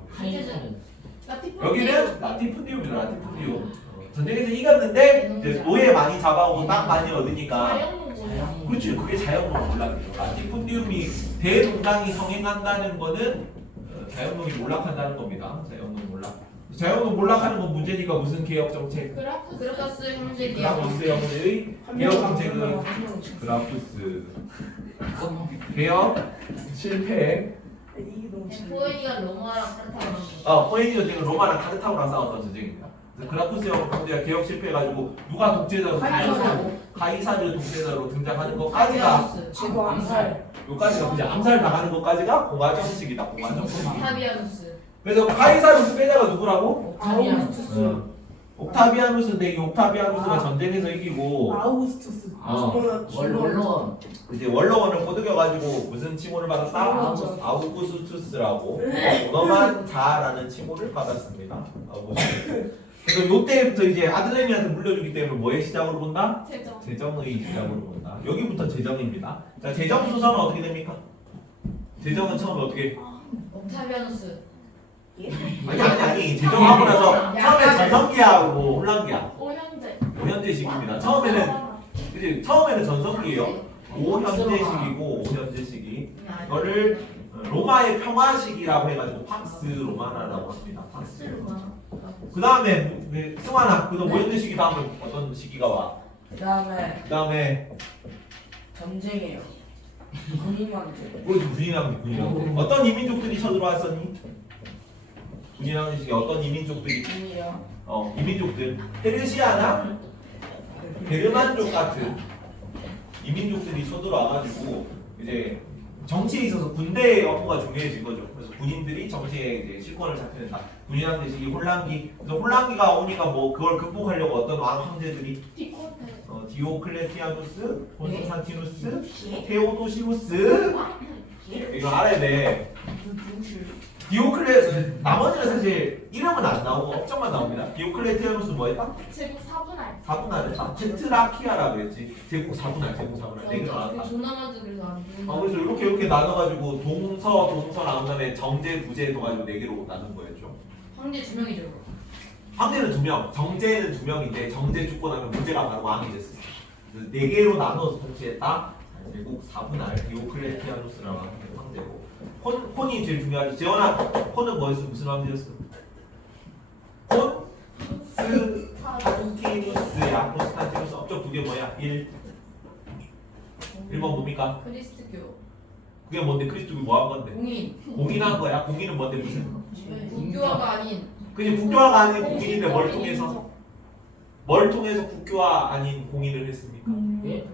여기는 라티푼디움이죠. 라티푼디움. 전쟁에서 이겼는데 이제 노예 많이 잡아오고 땅 많이 얻으니까. 자연농고. 그렇지. 그게 자연농 몰락이죠. 라티푼디움이 대농당이 성행한다는 거는 자연농이 몰락한다는 겁니다. 자연농 몰락. 자연농 몰락하는 건 문제니까 무슨 개혁 정책? 그라파스 형제 그라푸스 형제의 개혁 정책은 그라푸스 개혁 실패. 이게 너무 호에니가 로마랑 카르타고. 포에니 전쟁은 로마랑 카르타고랑 싸웠던 전쟁입니다. 그래서 그라푸스 형제가 개혁 실패해가지고 누가 독재자로 카이사르 독재자로 등장하는 것까지가 지구 암살. 여기까지가 이제 암살 당하는 것까지가 공화정식이다. 공화정식. 타비아누스. 그래서 카이사르 패자가 누구라고? 아우구스투스. 옥타비아누스인데 이 옥타비아누스가 전쟁에서 이기고 아우구스투스. 원로원. 이제 원로원을 꼬드겨가지고 무슨 칭호를 받았다? 아우구스투스라고 원어만 자라는 칭호를 받았습니다. 아우구스투스. 그래서 요때부터 이제 아들레니한테 물려주기 때문에 뭐의 시작으로 본다? 재정의 시작으로 본다. 여기부터 재정입니다. 자, 재정 수선은 어떻게 됩니까? 재정은 처음에 어떻게? 옥타비아누스. 아니 재정하고 나서 처음에 전성기하고 혼란기야. 오현재. 현재식입니다. 처음에는 전성기예요. 오현대식이고 오현대식이 이거를 로마의 평화식이라고 해가지고 팍스 로마나라고 합니다. 팍스 로마나. 그 다음에 승환아, 그다음 오현대식이 다음에 어떤 시기가 와? 그다음에 전쟁이에요. 군인왕제. 뭐지 군인왕제. 어떤 이민족들이 쳐들어왔었니? 군인왕제식에 어떤 이민족들이? 군이요. 이민족들 페르시아나 베르만족 같은 이민족들이 쳐들어와가지고 이제 정치에 있어서 군대의 업무가 중요해진 거죠. 그래서 군인들이 정치에 이제 실권을 잡게 된다. 군인왕제식이 혼란기. 그래서 혼란기가 오니까 뭐 그걸 극복하려고 어떤 황제들이 디오클레티아누스, 콘스탄티누스, 테오도시우스 이거 알아야 돼. 디오클레 나머지는 사실 이름은 안 나오고 업적만 나옵니다. 디오클레티아누스 뭐했다? 제국 4분할. 4분할을 테트라키아라고 했지. 제국 4분할, 제국 4분할. 네 개 나왔다. 존나 맞아 그래서 안 보인다. 그래서 이렇게 나눠가지고 동서 나온 다음에 정제, 부제 해가지고 4개로 나눈 거였죠. 황제 2명이죠. 황제는 2명, 정제는 2명인데 정제 죽고 나면 부제가 바로 왕이 됐어요. 그래서 4개로 나눠서 통치했다. 제국 4분할 디오클레티아누스라고 하는 게 황제고. 콘이 제일 중요하죠. 재원아, 콘은 뭐였어? 무슨 황제였어? 콘스탄티누스야. 콘스탄티누스 업적 2개 뭐야? 1번 뭡니까? 크리스트교. 그게 뭔데? 그리스도교 뭐 한 건데? 공인. 공인한 거야? 공인은 뭔데? 무슨? 국교화가 아닌. 그냥 국교화가 아닌 공인인데 뭘 통해서? 뭘 통해서 국교화 아닌 공인을 했습니까?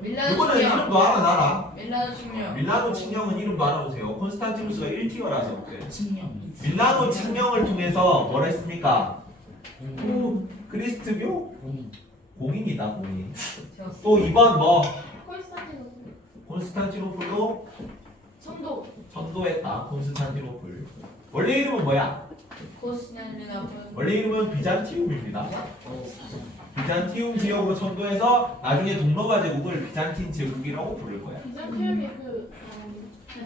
밀라노 이거는 칙령. 이름도 알아. 밀라노 칙령. 밀라노 칙령은 이름도 알아보세요. 콘스탄티누스가 1티어라서 그래. 칭령. 밀라노 칙령을 통해서 뭘 했습니까? 그리스도교 공인. 공인이다 공인. 제가 또 2번 뭐? 콘스탄티노플. 콘스탄티노플로 청도. 천도했다. 콘스탄티노플. 원래 이름은 뭐야? 코스탄티노플. 원래 이름은 비잔티움입니다. 비잔티움 지역으로 천도해서 나중에 동로마 제국을 비잔틴 제국이라고 부를 거야. 비잔티움이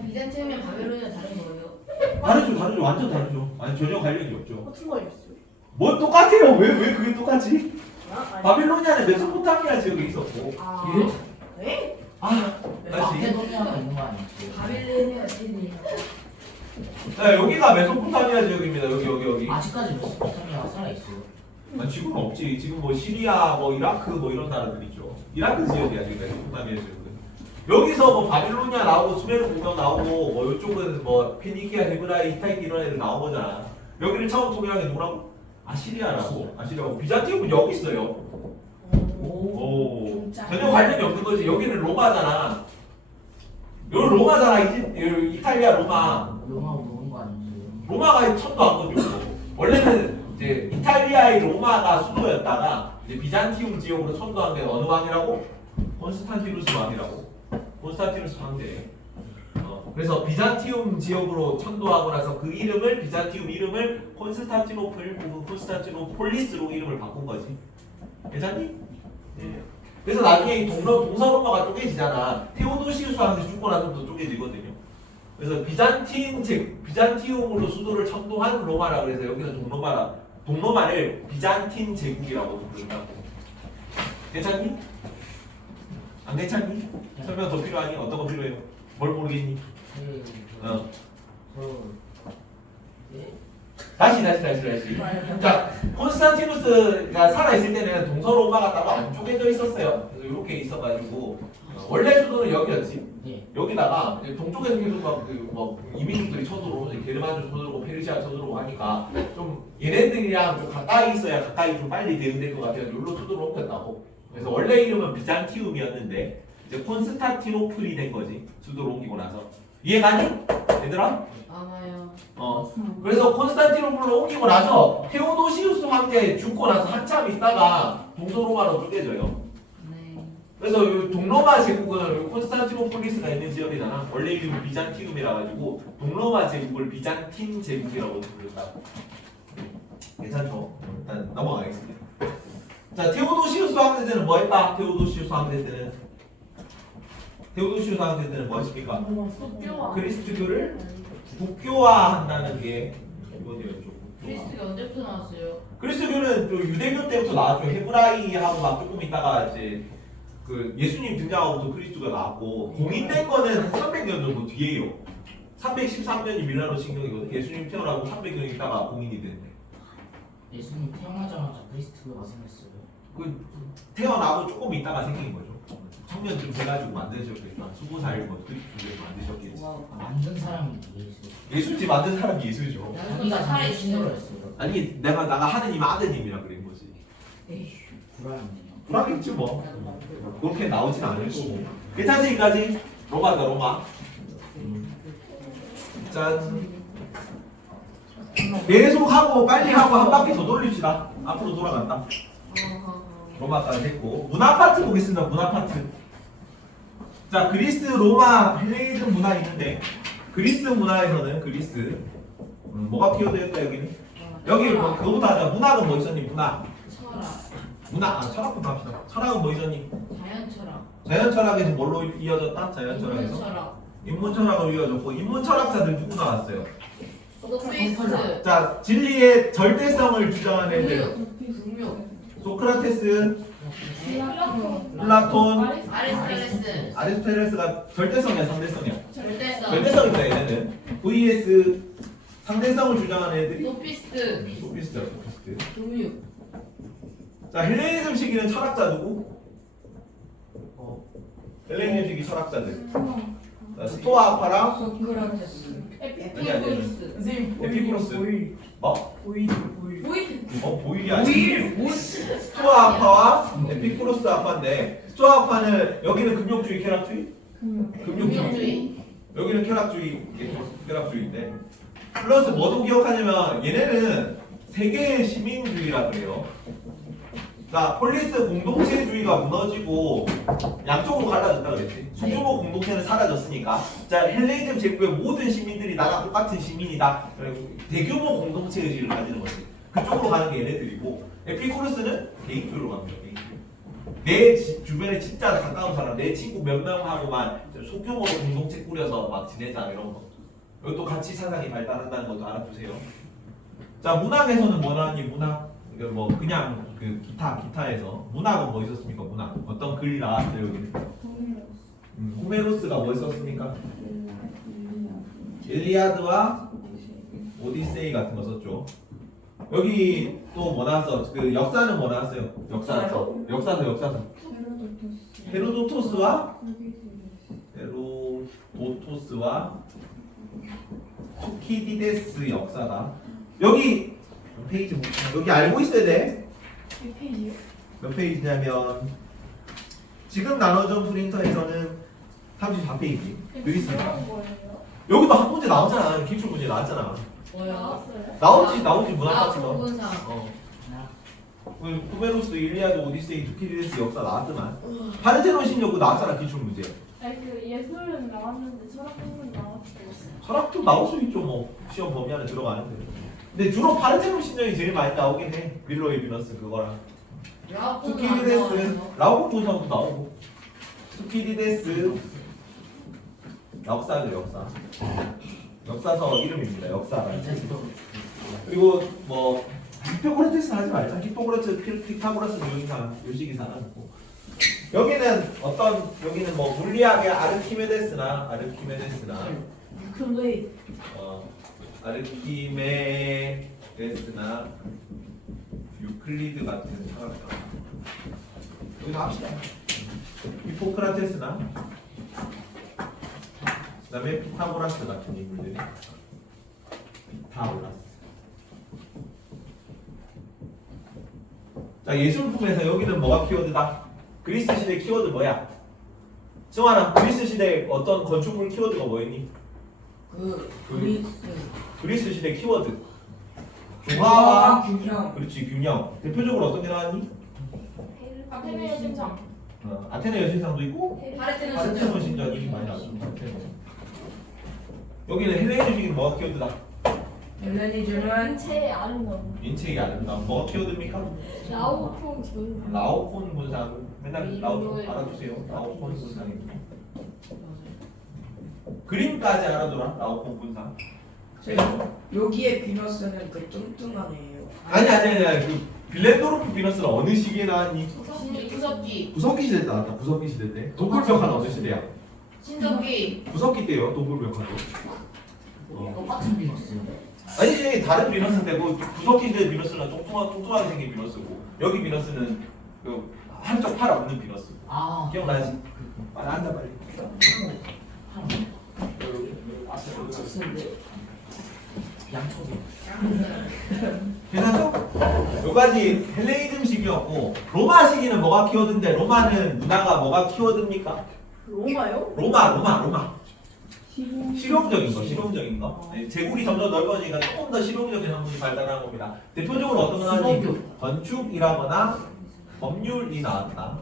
비잔티움이랑 바벨론이랑 다른 거예요. 다르죠. 완전 다르죠. 아니 전혀 관련이 없죠. 같은 거 있어요. 뭐 똑같아요? 왜 그게 똑같지? 아니. 바빌로니아는 메소포타미아 지역에 있었고. 네? 다시. 마케도니아가 있는 거 아니지? 바빌로니아 시리아. 네, 여기가 메소포타미아 지역입니다. 여기. 아직까지 메소포타미아가 살아있어요. 지금은 없지. 지금 뭐 시리아, 뭐 이라크, 뭐 이런 나라들 있죠. 이라크 지역이야 지금 메소포타미아 지역은. 여기서 뭐 바빌로니아 나오고 수메르 문명 나오고 뭐 이쪽은 뭐 피니키아, 헤브라이, 히타이트 이런 애들 나온 거잖아. 여기를 처음 통일한 게 누구라고? 아시리아라고. 아시리아고. 비잔티움은 여기 있어요. 오. 전혀 관련이 없는 거지. 여기는 로마잖아. 여기 로마잖아. 이탈리아 로마. 로마 오는 거 아니지? 로마가 천도한 거죠. 원래는 이제 이탈리아의 로마가 수도였다가 이제 비잔티움 지역으로 천도한 게 어느 왕이라고? 콘스탄티누스 왕이라고. 콘스탄티누스 황제. 그래서 비잔티움 지역으로 천도하고 나서 그 이름을 비잔티움 이름을 콘스탄티노플 혹은 콘스탄티노폴리스로 이름을 바꾼 거지. 괜찮니? 네. 그래서 나중에 이 동서로마가 쪼개지잖아. 테오도시우스 왕이 죽고 나서 또 쪼개지거든요. 그래서 비잔티움으로 수도를 천도한 로마라 그래서 여기는 동로마를 비잔틴 제국이라고 부른다고. 괜찮니? 안 괜찮니? 설명 더 필요하니? 어떤 거 필요해요? 뭘 모르겠니? 다시. 자, 콘스탄티누스가 살아있을 때는 동서로마가 따로 안 쪼개져 있었어요. 그래서 이렇게 있어가지고 원래 수도는 여기였지. 네. 여기다가 이제 동쪽에서 계속 막 이민족들이 쳐들어오고 게르만족 쳐들어오고 페르시아 쳐들어오고 하니까 좀 얘네들이랑 좀 가까이 있어야 가까이 좀 빨리 대응될 것 같아서 여기로 수도를 옮겼다고. 그래서 원래 이름은 비잔티움이었는데 이제 콘스탄티노플이 된 거지. 수도를 옮기고 나서. 이해가니? 얘들아? 아마요. 그래서 콘스탄티노플로 옮기고 나서 테오도시우스 황제 죽고 나서 한참 있다가 동서로마로 쪼개져요. 네. 그래서 이 동로마 제국은 콘스탄티노폴리스가 있는 지역이잖아. 원래 이름이 비잔티움이라 가지고 동로마 제국을 비잔틴 제국이라고 부른다. 괜찮죠? 일단 넘어가겠습니다. 자, 테오도시우스 황제 때는 뭐 했다? 테오도시우스 황제 때는 뭐 했습니까? 국교화. 그리스도교를 국교화한다는 게 이거네요. 크리스트가 언제부터 나왔어요? 그리스도교는 또 유대교 때부터 나왔죠. 헤브라이하고 막 조금 있다가 이제 그 예수님 등장하고도 그리스도가 나왔고 공인된 거는 한 300년 정도 뒤에요. 313년이 밀라노 신경이거든. 예수님 태어나고 300년 있다가 공인이 됐네. 예수님 태어나자마자 그리스도가 생겼어요. 그 태어나고 조금 있다가 생긴 거죠. 청년쯤 돼가지고 만드셨겠죠. 20살 뭐 그리스도를 만드셨겠지. 와. 만든 사람이 예수. 예수지 만든 사람이 예수죠. 자기가 자기 신으로 했어요. 아니 나가 하느님 아드님이라 그린 거지. 에휴. 불안해요. 불하겠지 뭐. 나도 만들어. 그렇게 나오진 않을 거고. 괜찮지 여기까지? 로마다 로마. 짠. 계속 하고 빨리 하고 한 바퀴 더 돌립시다. 앞으로 돌아간다. 로마까지 했고 문화 파트 보겠습니다. 문화 파트. 자 그리스, 로마, 헬레니즘 문화 있는데 그리스 문화에서는 그리스 뭐가 키워드였다 여기는? 여기 뭐 그거부터 하자. 문학은 뭐 있었니? 문학. 철학부터 합시다. 철학은 뭐 있었니? 자연 철학. 자연 철학에서 뭘로 이어졌다? 자연 인문 철학에서 철학. 인문 철학으로 이어졌고 인문 철학자들 누구 나왔어요? 소크리스. 자 진리의 절대성을 주장하는 애들 금요. 소크라테스, 플라톤. 플라톤, 아리스토텔레스. 아리스토텔레스가 절대성이야 상대성이야? 절대성. 절대성입니다 얘네는. vs 상대성을 주장하는 애들이 소피스트. 소피스트야 소피스트. 금요. 자 헬레니즘 시기는 철학자 누구? 헬레니즘 시기 철학자들. 자, 스토아파랑 소크라테스. 에피쿠로스. 선생님 에피쿠로스. 보일. 뭐? 보일. 보일. 보이. 보일이 아니지. 스토아파와 에피쿠로스 아파인데 스토아파는 여기는 금욕주의 쾌락주의? 금융주의. 여기는 쾌락주의인데 플러스 뭐도 기억하냐면 얘네는 세계의 시민주의라 그래요. 자 폴리스 공동체주의가 무너지고 양쪽으로 갈라졌다 그랬지. 소규모 공동체는 사라졌으니까 자 헬레니즘 제국의 모든 시민들이 나랑 똑같은 시민이다. 그리고 대규모 공동체 의지를 가지는 거지. 그쪽으로 가는 게 얘네들이고 에피쿠로스는 개인주의로 갑니다. 개인주의. 내 주변에 진짜 가까운 사람, 내 친구 몇 명하고만 소규모로 공동체 꾸려서 막 지내자 이런 거. 이것도 같이 사상이 발달한다는 것도 알아두세요. 자 문학에서는 뭐 나왔니? 문학. 뭐 그냥 그 기타에서 문학은 뭐 있었습니까? 문학 어떤 글이 나왔어요 여기? 호메로스가 뭐 썼습니까? 일리아드와 오디세이 같은 거 썼죠. 여기 또 뭐 나왔어? 그 역사는 뭐 나왔어요? 역사서 헤로도토스와 투키디데스 역사다. 여기 페이지 여기 알고 있어야 돼. 몇 페이지요? 몇 페이지냐면 지금 나눠준 프린터에서는 34페이지. 여기 있습니다. 뭐예요? 여기도 한 문제 나오잖아. 기출 문제 나왔잖아. 뭐야? 나왔어요? 나오지 문학 아, 같은 거. 공분사. 호메로스, 일리아드, 오디세이, 투키디데스 역사 나왔더만. 파르테논 신여고 나왔잖아 기출 문제. 아니 그 예술은 나왔는데 철학 공부는 나왔어요. 철학도 나올 수 있죠 뭐 시험 범위 안에 들어가는데. 근데 주로 파르테논 신전이 제일 많이 나오긴 해. 빌로의 비너스 그거랑. 투키디데스, 라오콘 분석도 나오고. 투키디데스 역사서 이름입니다. 역사가. 그리고 뭐 히포크라테스는 하지 말자. 히포크라테스, 피타고라스 요식이사는 있고. 여기는 여기는 뭐 물리학의 아르키메데스나 유클리드 같은 철학자. 여기서 합시다. 히포크라테스나 그다음에 피타고라스 같은 인물들이 피타고라스. 자 예술품에서 여기는 뭐가 키워드다? 그리스 시대 키워드 뭐야? 승환아 그리스 시대 어떤 건축물 키워드가 뭐였니? 그리스 시대 키워드 중화와 균형. 그렇지 균형. 대표적으로 어떤 게 나왔니? 아테네 여신상. 아테네 여신상도 있고 파르테논 파르테논 신전. 신전이 많이 나왔습니다. 여기는 헬레니즘식은 뭐가 키워드다? 헬레니즘은 인체의 아름다움. 인체의 아름다움. 뭐가 키워드입니까? 라오콘 분. 라오콘 군상. 맨날 라오콘 알아두세요. 라오콘 군상입니다. 그림까지 알아둬라. 라오콘 군상. 여기에 비너스는 그 뚱뚱한 애예요. 아니 그 빌렌도르프 비너스는 어느 시기에 나왔니? 구석기. 구석기 시대 때 나왔다. 구석기 시대 때. 동굴벽화는 어느 시대야? 신석기. 구석기 때요. 동굴벽화도. 똑같은 비너스요. 아니지 다른 비너스인데 뭐 구석기 때 비너스는 뚱뚱하게 생긴 비너스고 여기 비너스는 그 한쪽 팔 없는 비너스. 아 기억나지? 빨리 앉아 빨리. 양쪽에. 괜찮죠? 요까지 헬레니즘 시기였고 로마 시기는 뭐가 키워드인데 로마는 문화가 뭐가 키워드입니까? 로마요? 로마. 실용적인 거. 네, 제국이 점점 넓어지니까 조금 더 실용적인 학문이 발달한 겁니다. 대표적으로 어떤 거 나왔니? 건축이라거나 법률이 나왔다.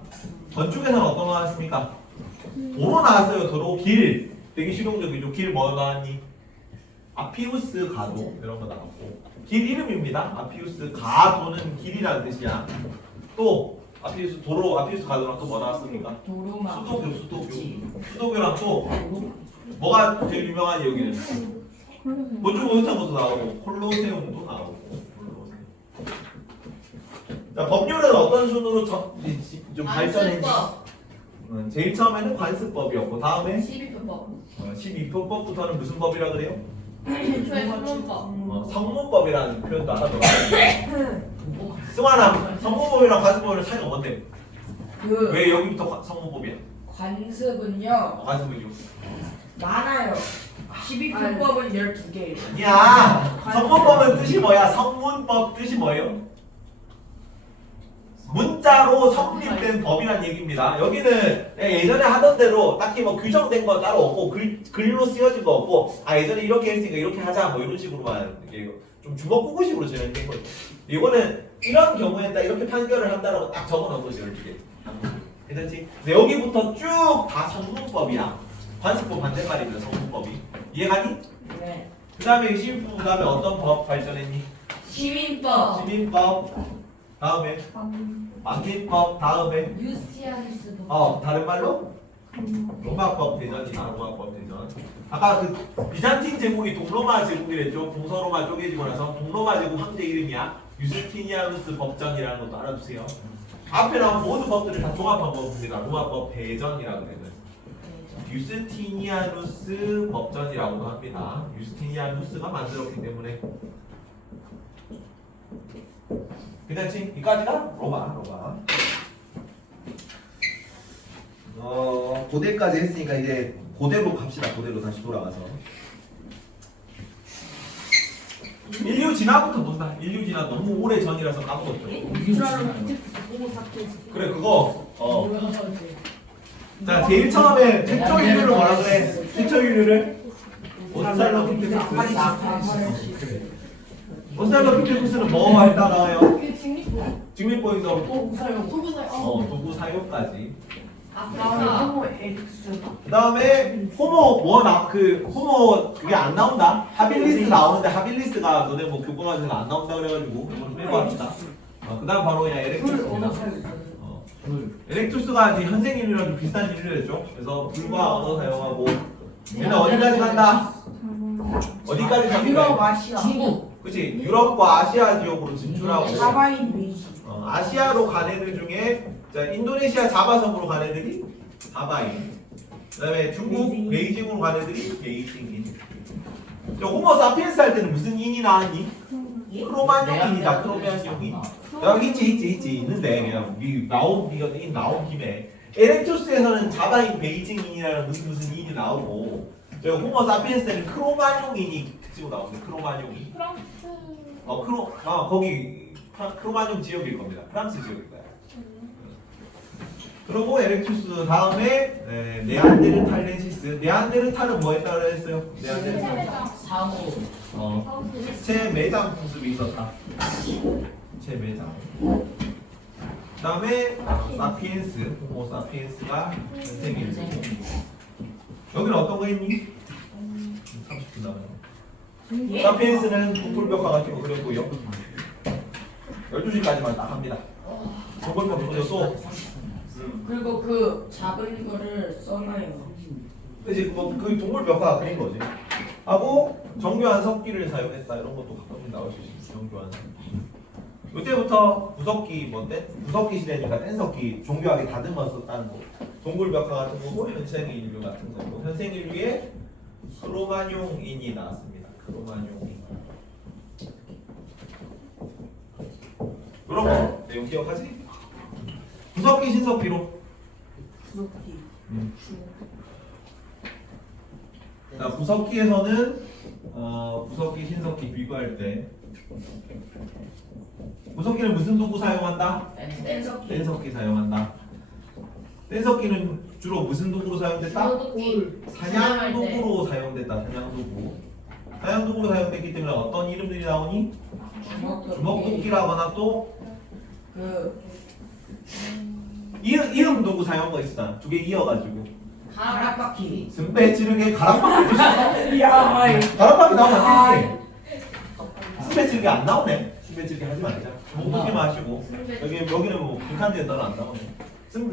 건축에서는 어떤 거 나왔습니까? 도로 나왔어요. 도로, 길. 되게 실용적이죠. 길 뭐 나왔니? 아피우스 가도 이런 거 나왔고 길 이름입니다. 아피우스 가도는 길이라는 뜻이야. 또 아피우스 도로, 아피우스 가도랑 또 뭐 나왔습니까? 도로마. 수도교랑 또 뭐가 제일 유명한 여기는 본주 모욕탕 것도 나오고 콜로세움도 나오고. 자 법률은 어떤 순으로 좀 발전했지? 제일 처음에는 관습법이었고 다음에 12편법. 12편법부터는 무슨 법이라 그래요? 최초의 성문법. 성문법이라는 표현도 알아들어요. 승환아, 성문법이랑 관습법이랑 차이가 뭔데? 그 왜 여기부터 성문법이야? 관습은요 관습은요? 많아요. 12편법은 12개. 아니야. 성문법은 뜻이 뭐야? 성문법 뜻이 뭐예요? 문자로 성립된 법이란 얘기입니다. 여기는 예전에 하던 대로 딱히 뭐 규정된 거 따로 없고 글로 쓰여진 거 없고 예전에 이렇게 했으니까 이렇게 하자 뭐 이런 식으로만 이렇게 좀 주먹구구식으로 진행된 거죠. 이거는 이런 경우에 딱 이렇게 판결을 한다라고 딱 적어놓은 거지 12개. 괜찮지? 그래서 여기부터 쭉 다 성문법이야. 관습법 반대말입니다. 성문법이. 이해가니? 네. 그 다음에 시민법 그 다음에 어떤 법 발전했니? 시민법. 시민법 다음에 만민법 다음에 유스티아누스 법. 다른 말로 로마법 대전이나 로마법 대전. 아까 그 비잔틴 제국이 동로마 제국이랬죠. 동서로마 쪼개지고 나서 동로마 제국 황제 이름이야. 유스티니아누스 법전이라는 것도 알아두세요. 앞에 나온 모든 법들을 다 종합한 법입니다. 로마법 대전이라고 되는. 유스티니아누스 법전이라고도 합니다. 유스티니아누스가 만들었기 때문에. 괜찮지? 이까지가 로마. 고대까지 했으니까 이제 고대로 갑시다. 고대로 다시 돌아가서. 인류 진화부터 본다. 인류 진화 너무 오래 전이라서 까먹었죠. 그래 그거. 자 제일 처음에 최초 인류를 뭐라 그래? 최초 인류를 오스트랄로피테쿠스. 오스트랄로피테쿠스는 뭐 했다 나와요? 그게 직립보요? 직립보인도 무사요. 도구사요. 도구 사용까지. 아프리카. 호모 엑스가. 그다음에 호모 그게 안 나온다. 하빌리스 나오는데 하빌리스가 너네 뭐 교과서에서 안 나온다 그래가지고 이건 빼고 합시다. 그다음 바로 그냥 에렉투스입니다. 에렉투스가 이제 현생 인류랑 좀 비슷한 인류였죠. 그래서 불과 언어 사용하고 얘는 어디까지 간다? 어디까지 유럽, 간다? 아시아. 중국. 그렇지 유럽과 아시아 지역으로 진출하고 하와이, 베이징. 아시아로 간 애들 중에 자 인도네시아 자바섬으로 간 애들이 하와이. 그다음에 중국 베이징으로 간 애들이 베이징인. 호모 사피엔스 할 때는 무슨 인이 나왔니? 크로마뇽인이다. 크로마뇽인. 여기 있지 있는데 그냥 나온 김에 에렉투스에서는 자바인 베이징인이라는 무슨 인이 나오고 저 호모 사피엔스 때는 크로마뇽인이 특징으로 나오는데 크로마뇽인. 프랑스. 거기 크로마뇽 지역일 겁니다. 프랑스 지역일 거야. 그리고 에렉투스 다음에 네안데르탈렌시스. 네안데르탈은 뭐 했다고 했어요? 네안데르탈. 사고. 체 매장 풍습이 있었다. 체 매장. 그다음에 사피엔스, 호모 사피엔스가 현생일. 여기는 어떤 거 있니? 30분 남았네. 사피엔스는 동굴벽화 같은 거 그렸고요. 12시까지만 딱 합니다. 동굴벽 그려도 그리고 그 작은 거를 써놔요. 이제 그 동굴벽화 그린 거지. 하고 정교한 섞기를 사용했다. 이런 것도 가끔씩 나올 수 있습니다. 정교한 섞기. 이때부터 구석기 구석기 시대니까 뗀석기 정교하게 다듬었었다는 거. 동굴벽화 같은 거고 현생인류 같은 거고 현생인류의 크로마뇽인이 나왔습니다. 크로마뇽인. 이런 거 내용 기억하지? 구석기 신석기로. 구석기. 자, 구석기에서는 구석기 신석기 비교할 때 구석기는 무슨 도구 사용한다? 뗀석기. 뗀석기 사용한다. 뗀석기는 주로 무슨 도구로 사용됐다? 사냥 도구로 사용됐다. 사냥 도구. 사냥 도구로 사용됐기 때문에 어떤 이름들이 나오니? 주먹도끼라거나 또 그 이음 도구 사용한 거 있어. 두 개 이어가지고 가락바퀴. 승배 찌르게 가락바퀴. 야. 가락바퀴 나오면 안 되지. 승배 찌르게 안 나오네. 승배 찌르게 하지 말자. 주먹도끼만 하시고 여기는 뭐 북한지에 따라 안 나오네.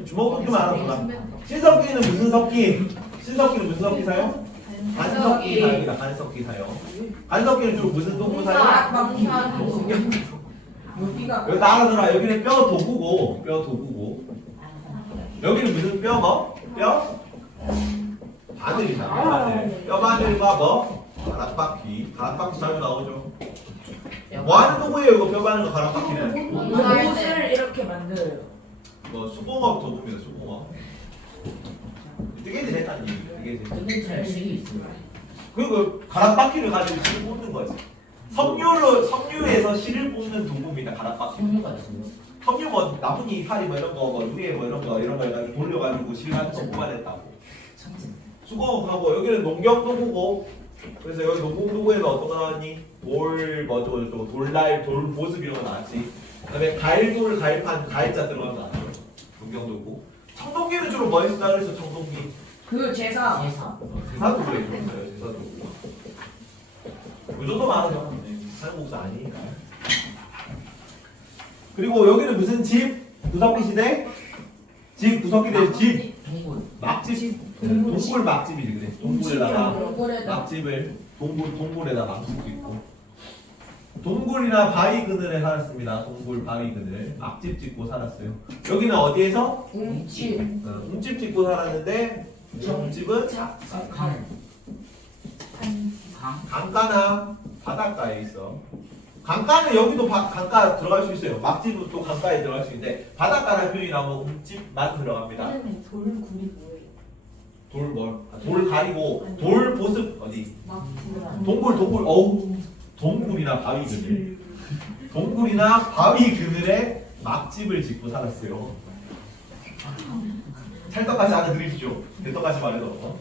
주먹도끼만 알아보라. 신석기는 무슨 석기? 신석기는 무슨 석기 사용? 간석기 사용이다. 간석기 사용. 간석기는 주로 무슨 도구 사용? 가락바퀴. 여기가 여기 따라들어. 여기는 뼈 도구고, 뼈 도구고. 여기는 무슨 뼈 뭐? 뼈? 바늘이다. 바늘. 뼈 바늘과 뭐? 가락바퀴. 가락바퀴 자주 나오죠. 뭐 하는 도구예요? 이거 뼈 바늘과 가락바퀴는? 옷을 이렇게 만들어요. 뭐 수공업 도구입니다. 수공업. 뜨개질 했다니. 뜨개질. 근데 잘 식이 있어요. 그리고 가락바퀴를 가지고 실을 뽑는 거지. 섬유에서 실을 뽑는 도구입니다. 가락바퀴. 성류가 있어요. 섬유 뭐 나뭇잎, 이파리 뭐 이런 거, 뭐 위에 뭐 이런 거 해가지고 돌려가지고 실 같은 거 뽑아냈다고. 참지. 수공업하고 여기는 농경 도구고. 그래서 여기 농경 도구에는 어떤 거 나왔니? 돌 저거 돌날, 돌 보습 이런 거 나왔지. 그다음에 갈돌, 갈판, 갈자 들어간 거 나왔죠. 농경 도구. 청동기는 주로 뭐 했다 그래서 청동기. 그 제사. 제사. 제사도 그래 있어요. 제사도. 그 정도 많아요. 사는 목사 아니니까. 그리고 여기는 무슨 집? 구석기 시대? 집 구석기 대 집. 동굴. 막집. 동굴 막집이지 그래. 동굴에다가 동굴에다. 막집을 동굴에다 막집도 있고. 동굴이나 바위 그늘에 살았습니다. 동굴 바위 그늘 막집 짓고 살았어요. 여기는 어디에서? 웅치. 웅집 짓고 살았는데 웅집은 강. 강. 강가나 바닷가에 있어. 강가는 여기도 강가 들어갈 수 있어요. 막집은 또 강가에 들어갈 수 있는데 바닷가라는 표현이 나오면 웅집만 들어갑니다. 돌굴이 뭐예요? 돌 뭘? 돌 가리고 돌 보습 어디? 막 동굴 어우 동굴이나 바위 그늘 동굴이나 바위 그늘에 막집을 짓고 살았어요. 찰떡같이 알아들으시죠? 대떡같이 말해도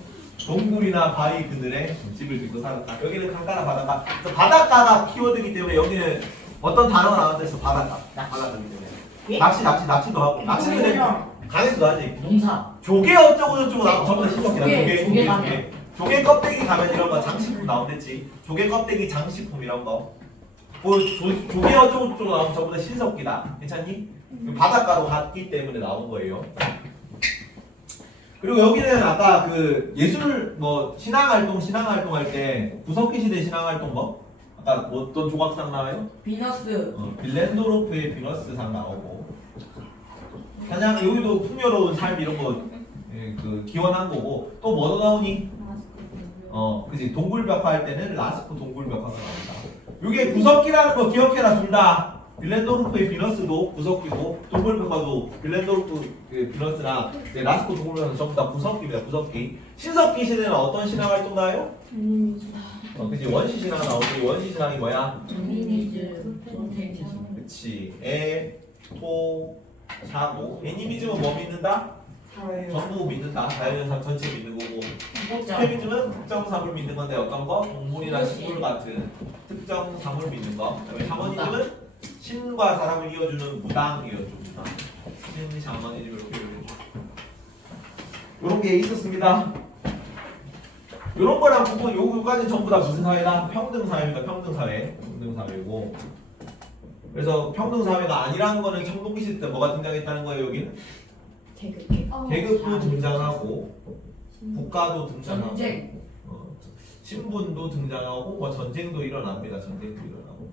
동굴이나 바위 그늘에 집을 짓고 살았다. 여기는 강가나 바닷가. 그래서 바닷가가 키워드이기 때문에 여기는 어떤 단어가 나왔는데서 바닷가. 바닷가이기 때문에 낚시도 하고 낚시는 근데 강에서도 하지. 농사. 조개 어쩌고 저쩌고 나오고 전부 다 신석기다. 조개 조개. 조개 껍데기 가면 이런 거 장식품 나오겠지. 조개 껍데기 장식품 이런 거. 조개 어쩌고 저쩌고 나오면 전부 다 신석기다. 괜찮니? 바닷가로 갔기 때문에 나온 거예요. 그리고 여기는 아까 그 예술 뭐 신앙활동 할 때 구석기 시대 신앙활동 뭐 아까 뭐 어떤 조각상 나와요? 비너스. 빌렌도르프의 비너스상 나오고 사냥 여기도 풍요로운 삶 이런 거 그 기원한 거고 또 뭐도 나오니? 그지 동굴벽화 할 때는 라스코 동굴벽화가 나온다. 이게 구석기라는 거 기억해라 둘 다. 빌렌도르프의 비너스도 구석기고 동굴벽화도 빌렌도르프 그 비너스나 라스코 동굴벽화는 전부 다 구석기입니다. 구석기. 신석기 시대는 어떤 신앙 활동 나요? 그지 원시 신앙 나오고 원시 신앙이 뭐야? 페미니즘. 그치. 애, 토, 사고. 애니미즘은 뭐 믿는다? 전부 믿는다. 자연현상 전체 믿는 거고. 페미즘은 특정 사물 믿는 건데 어떤 거? 동물이나 식물 같은 특정 사물 믿는 거. 그다음에 샤머니즘은 신과 사람을 이어주는 무당이었죠. 무당. 신 샤머니즘 이렇게 이루어져. 이런 게 있었습니다. 이런 거랑 보면 요거까지 전부 다 무슨 사회다? 평등 사회입니다. 평등 사회. 평등 사회고. 그래서 평등 사회가 아니라는 거는 청동기 시대 때 뭐가 등장했다는 거예요, 여기는? 계급도 등장하고 국가도 등장하고 전쟁. 신분도 등장하고 뭐 전쟁도 일어납니다. 전쟁도 일어나고.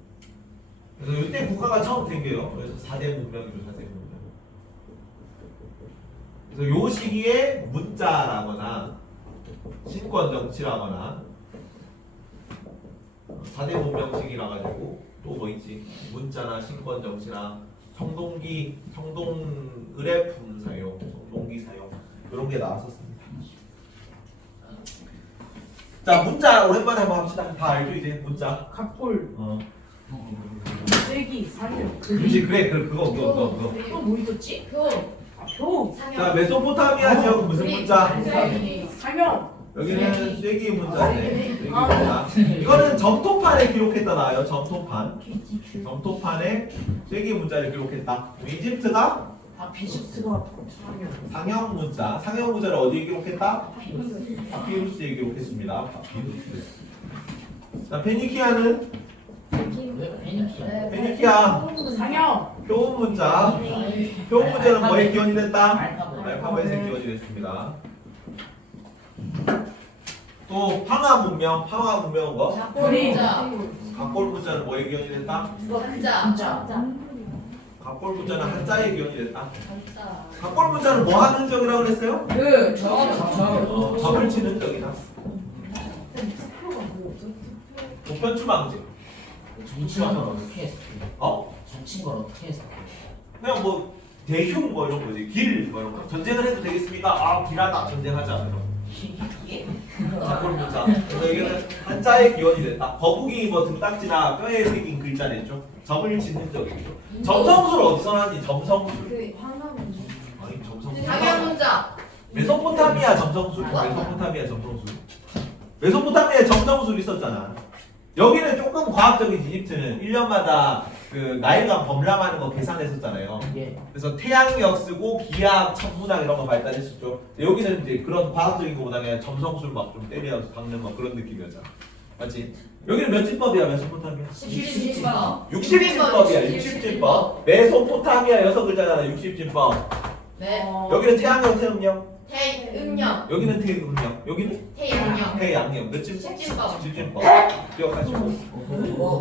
그래서 이때 국가가 처음 생겨요. 그래서 4대 문명이죠. 4대 문명. 그래서 요 시기에 문자라거나 신권 정치라거나 4대 문명식이라 가지고 또 뭐 있지? 문자나 신권 정치나 청동기, 청동의뢰품 사용, 청동기 사용 이런 게 나왔었습니다. 자, 문자 오랜만에 한번 합시다. 다 알죠 이제 문자. 갑골. 세기 살려. 그렇지, 그래, 그거. 또뭐 있었지? 표. 표. 자, 메소포타미아 지역은 무슨 문자? 사명. 여기는 쐐기 문자인데 쐐기 문자. 이거는 점토판에 기록했다 나와요. 점토판에 쐐기 문자를 기록했다. 이집트가 비슈스가 상형 문자. 상형 문자를 어디에 기록했다? 파피루스에 기록했습니다. 파피루스. 자, 페니키아는 페니키아 상영. 표본 문자. 표본 문자는 뭐에 기원이 됐다? 알파벳. 알파벳에 기원이 됐습니다. 또 황하 문명은 뭐? 문자. 각골 문자는 뭐에 기원이 됐다? 한자. 각골 문자는 한자에 기원이 됐다. 한자. 각골 문자는 뭐 하는 적이라고 그랬어요? 점을 치는 적이다. 보편추 방지. 정치는 걸 어떻게 해석해? 어? 정치인 걸 어떻게 해석해? 그냥 뭐 대흉 뭐 이런 거지. 길 뭐 이런 거. 전쟁을 해도 되겠습니까? 아, 길하다. 전쟁하자. 이런 거. 각골 문자. 그래서 여기는 한자의 기원이 됐다. 거북이 뭐 등딱지나 뼈에 새긴 글자랬죠. 점을 짓는 적이죠. 점성술 어디서 나니? 점성술. 그 황하면. 아니 점성술. 당연 문자. 메소포타미아 점성술. 메소포타미아에 점성술 있었잖아. 여기는 조금 과학적이지. 이집트는 1년마다 그 나일강 범람하는 거 계산했었잖아요. 예. 그래서 태양력 쓰고 기하, 천문학 이런 거 발달했었죠. 여기는 이제 그런 과학적인 거보다 그냥 점성술 막 좀 때려서 박는 막 그런 느낌이었잖아. 맞지? 여기는 몇 진법이야 메소포타미아? 60진법. 60진법이야. 60진법. 메소포타미아 6글자잖아. 60진법. 네. 여기는 태양력, 태음력. 태음력. 여기는 태음력. 여기는 태양력. 태양력. 몇 진? 10진법. 10진법. 기억하시고.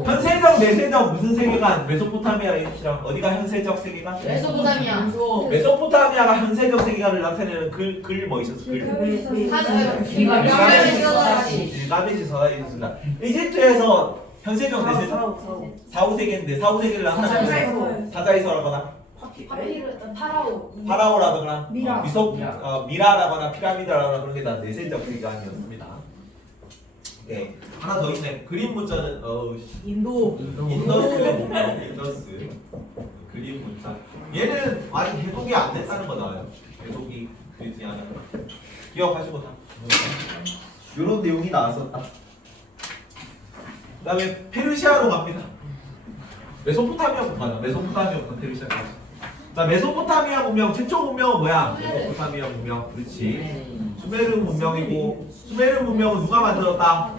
현세적, 내세적 무슨 세계관? 메소포타미아가 있지랑 어디가 현세적 세계관? 메소포타미아. 메소포타미아가 현세적 세계관을 나타내는 글 뭐 있었어? 글. 가베지 서다이 있었습니다. 이집트에서 현세적, 내세적 4, 5세계인데 4, 5세계를 나타내는 사자이서라거나 파라오라거나 미라. 미라라거나 피라미드라거나 그런 게 다 내세적 세계관이었습니다. 오케이. 하나 더 있네. 그림 문자는 인더스 문명. 인더스 그림 문자. 얘는 아직 해독이 안 됐다는 거 나와요. 해독이 되지 않아. 기억하시고 다. 이런 내용이 나왔었다. 그다음에 페르시아로 갑니다. 메소포타미아부터 가자. 메소포타미아부터 페르시아까지. 자, 메소포타미아 문명 최초 문명은 뭐야? 메소포타미아 문명. 그렇지. 수메르 문명이고 수메르 문명은 누가 만들었다?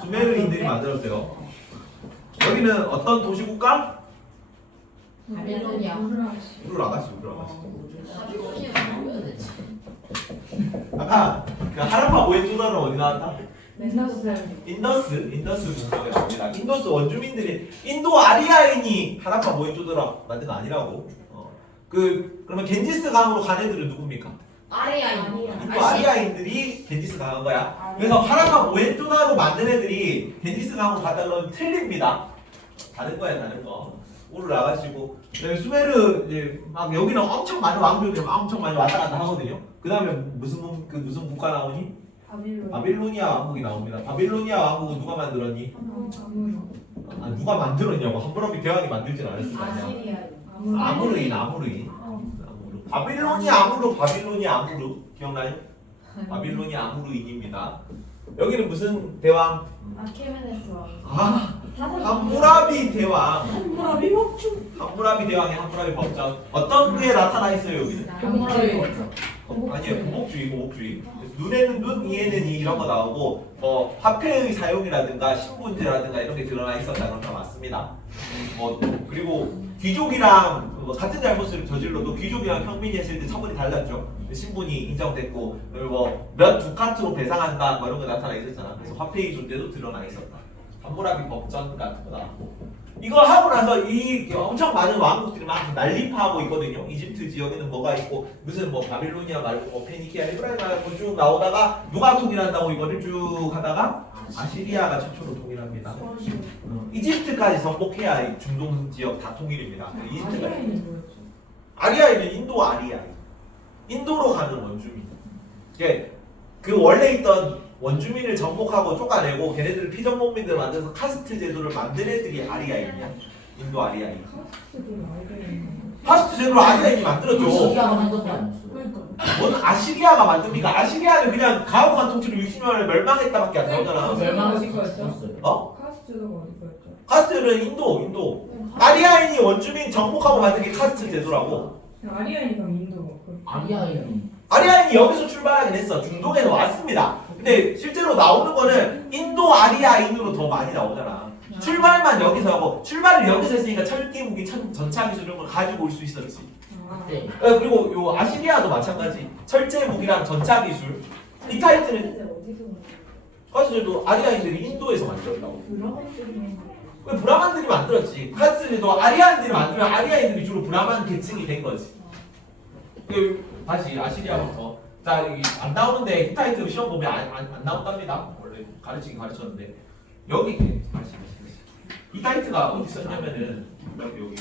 수메르인들이 만들었어요. 여기는 어떤 도시국가? 바빌로니아. 우르 아가씨. 바빌로니아 뭐야 대체? 아까 그 하라파 모헨조다로 어디 나왔다? 맨나스. 인더스 문명에 나옵니다. 인더스 원주민들이 인도 아리아인이 하라파 모헨조다로 만든 거 아니라고. 그러면 겐지스 강으로 간 애들은 누굽니까? 아리아인. 인도 아리아인들이 겐지스 강한 거야. 그래서 하라파 모헨조다로 만든 애들이 겐지스 강으로 갔다 그러면 틀립니다. 다른 거야, 다른 거. 오늘 나가시고 그다음에 수메르 이제 막 여기는 엄청 많은 왕족들이 엄청 많이 왔다 갔다 하거든요. 그다음에 무슨 국가 나오니? 바빌로니아 왕국이 나옵니다. 바빌로니아 왕국은 누가 만들었니? 아, 누가 만들었냐고. 함무라비 대왕이 만들진 않았을 거 아니야. 아무르인. 바빌로니아 아무르 기억나요? 바빌로니아 아무르인입니다. 여기는 무슨 대왕? 아케메네스 왕. 아, 함무라비 대왕. 함무라비 대왕의 함무라비 법전. 어떤 게 나타나 있어요 여기는? 아니에요. 보복주의, 보복주의. 그래서 눈에는 눈, 이에는 이 이런 거 나오고 화폐의 사용이라든가 신분제라든가 이런 게 드러나 있었다 그런 거 맞습니다. 그리고 귀족이랑 같은 잘못을 저질러도 귀족이랑 평민이 했을 때 처벌이 달랐죠. 신분이 인정됐고 그리고 몇 두카트로 배상한다 뭐 이런 거 나타나 있었잖아. 그래서 화폐의 존재도 드러나 있었다. 함무라비 법전 같은 거 나왔고 이거 하고 나서 이 엄청 많은 왕국들이 막 난립하고 있거든요. 이집트 지역에는 뭐가 있고 무슨 뭐 바빌로니아 말고 뭐 페니키아, 헤브라이가 말고 쭉 나오다가 누가 통일한다고 이거를 쭉 하다가 아시리아가 최초로 통일합니다. 이집트까지 정복해야 이 중동 지역 다 통일입니다. 이집트가 아리아인이 뭐였죠? 아리아인은 인도 아리아. 인도로 가는 원주민. 이게 그 원래 있던 원주민을 정복하고 쫓아내고 걔네들을 피정복민들 만들어서 카스트 제도를 만든 애들이 아리아인이야. 인도 아리아인. 카스트도 아리아인. 카스트 제도를 아리아인이 만들었죠. 시기가 만든 것도 아니었어. 그러니까. 뭔 아시리아가 만듭니까? 아시리아는 그냥 가혹한 통치로 60년 만에 멸망했다밖에 안 나오잖아. 멸망 어디 거였죠? 없어요. 어? 카스트가 어디 거였죠? 카스트는 인도. 아리아인이 원주민 정복하고 만든 게 카스트 제도라고. 아리아인이 그럼 인도. 아리아인. 아리아인이 여기서 출발하긴 했어. 중동에서 왔습니다. 근데 실제로 나오는 거는 인도 아리아인으로 더 많이 나오잖아. 출발만 여기서 하고 출발을 여기서 했으니까 철기 무기 전차 기술 이런 걸 가지고 올 수 있었지. 네. 그리고 요 아시리아도 마찬가지. 철제 무기랑 전차 기술. 이 타이틀은 카스트도 아리아인들이 인도에서 만들었다고. 왜 브라만들이 만들었지? 카스트도 아리아인들이 만들면 아리아인들이 주로 브라만 계층이 된 거지. 다시 아시리아부터. 자, 여기 안 나오는데 히타이트 시험 보면 안 나온답니다. 원래 가르치긴 가르쳤는데 여기 다시. 히타이트가 어디 썼냐면은 여기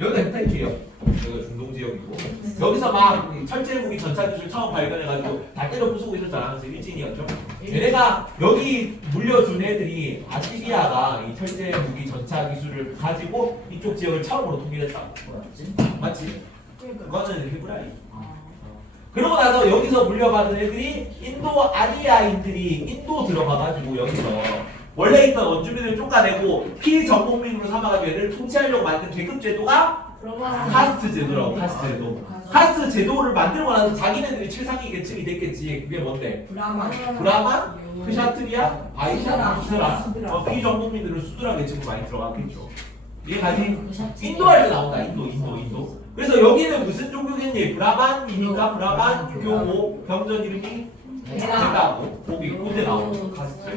여기가 히타이트예요. 여기가 중동 지역이고 여기서 막 철제 무기 전차 기술 처음 발견해가지고 다 때려 부수고 있었잖아. 그래서 일진이었죠. 얘네가 여기 물려준 애들이 아시리아가 이 철제 무기 전차 기술을 가지고 이쪽 지역을 처음으로 통일했다. 뭐였지? 맞지? 그거는 헤브라이. 아. 그러고 나서 여기서 물려받은 애들이 인도 아리아인들이 인도 들어가가지고 여기서 원래 있던 원주민을 쫓아내고 피정복민으로 삼아가지고 얘를 통치하려고 만든 계급 제도가 카스트 제도라고. 카스트 제도. 카스트 제도를 만들고 나서 자기네들이 최상위 계층이 됐겠지. 그게 뭔데? 브라만, 크샤트리아, 바이샤, 이스라. 피정복민들은 수드라 계층으로 많이 들어갔겠죠. 이해가지? 인도 할 때 나온다. 인도. 그래서 여기는 무슨 종교겠니? 브라만이니까 브라만 교모 병전 이름이 베다고 거기 고대 나오죠. 카스트.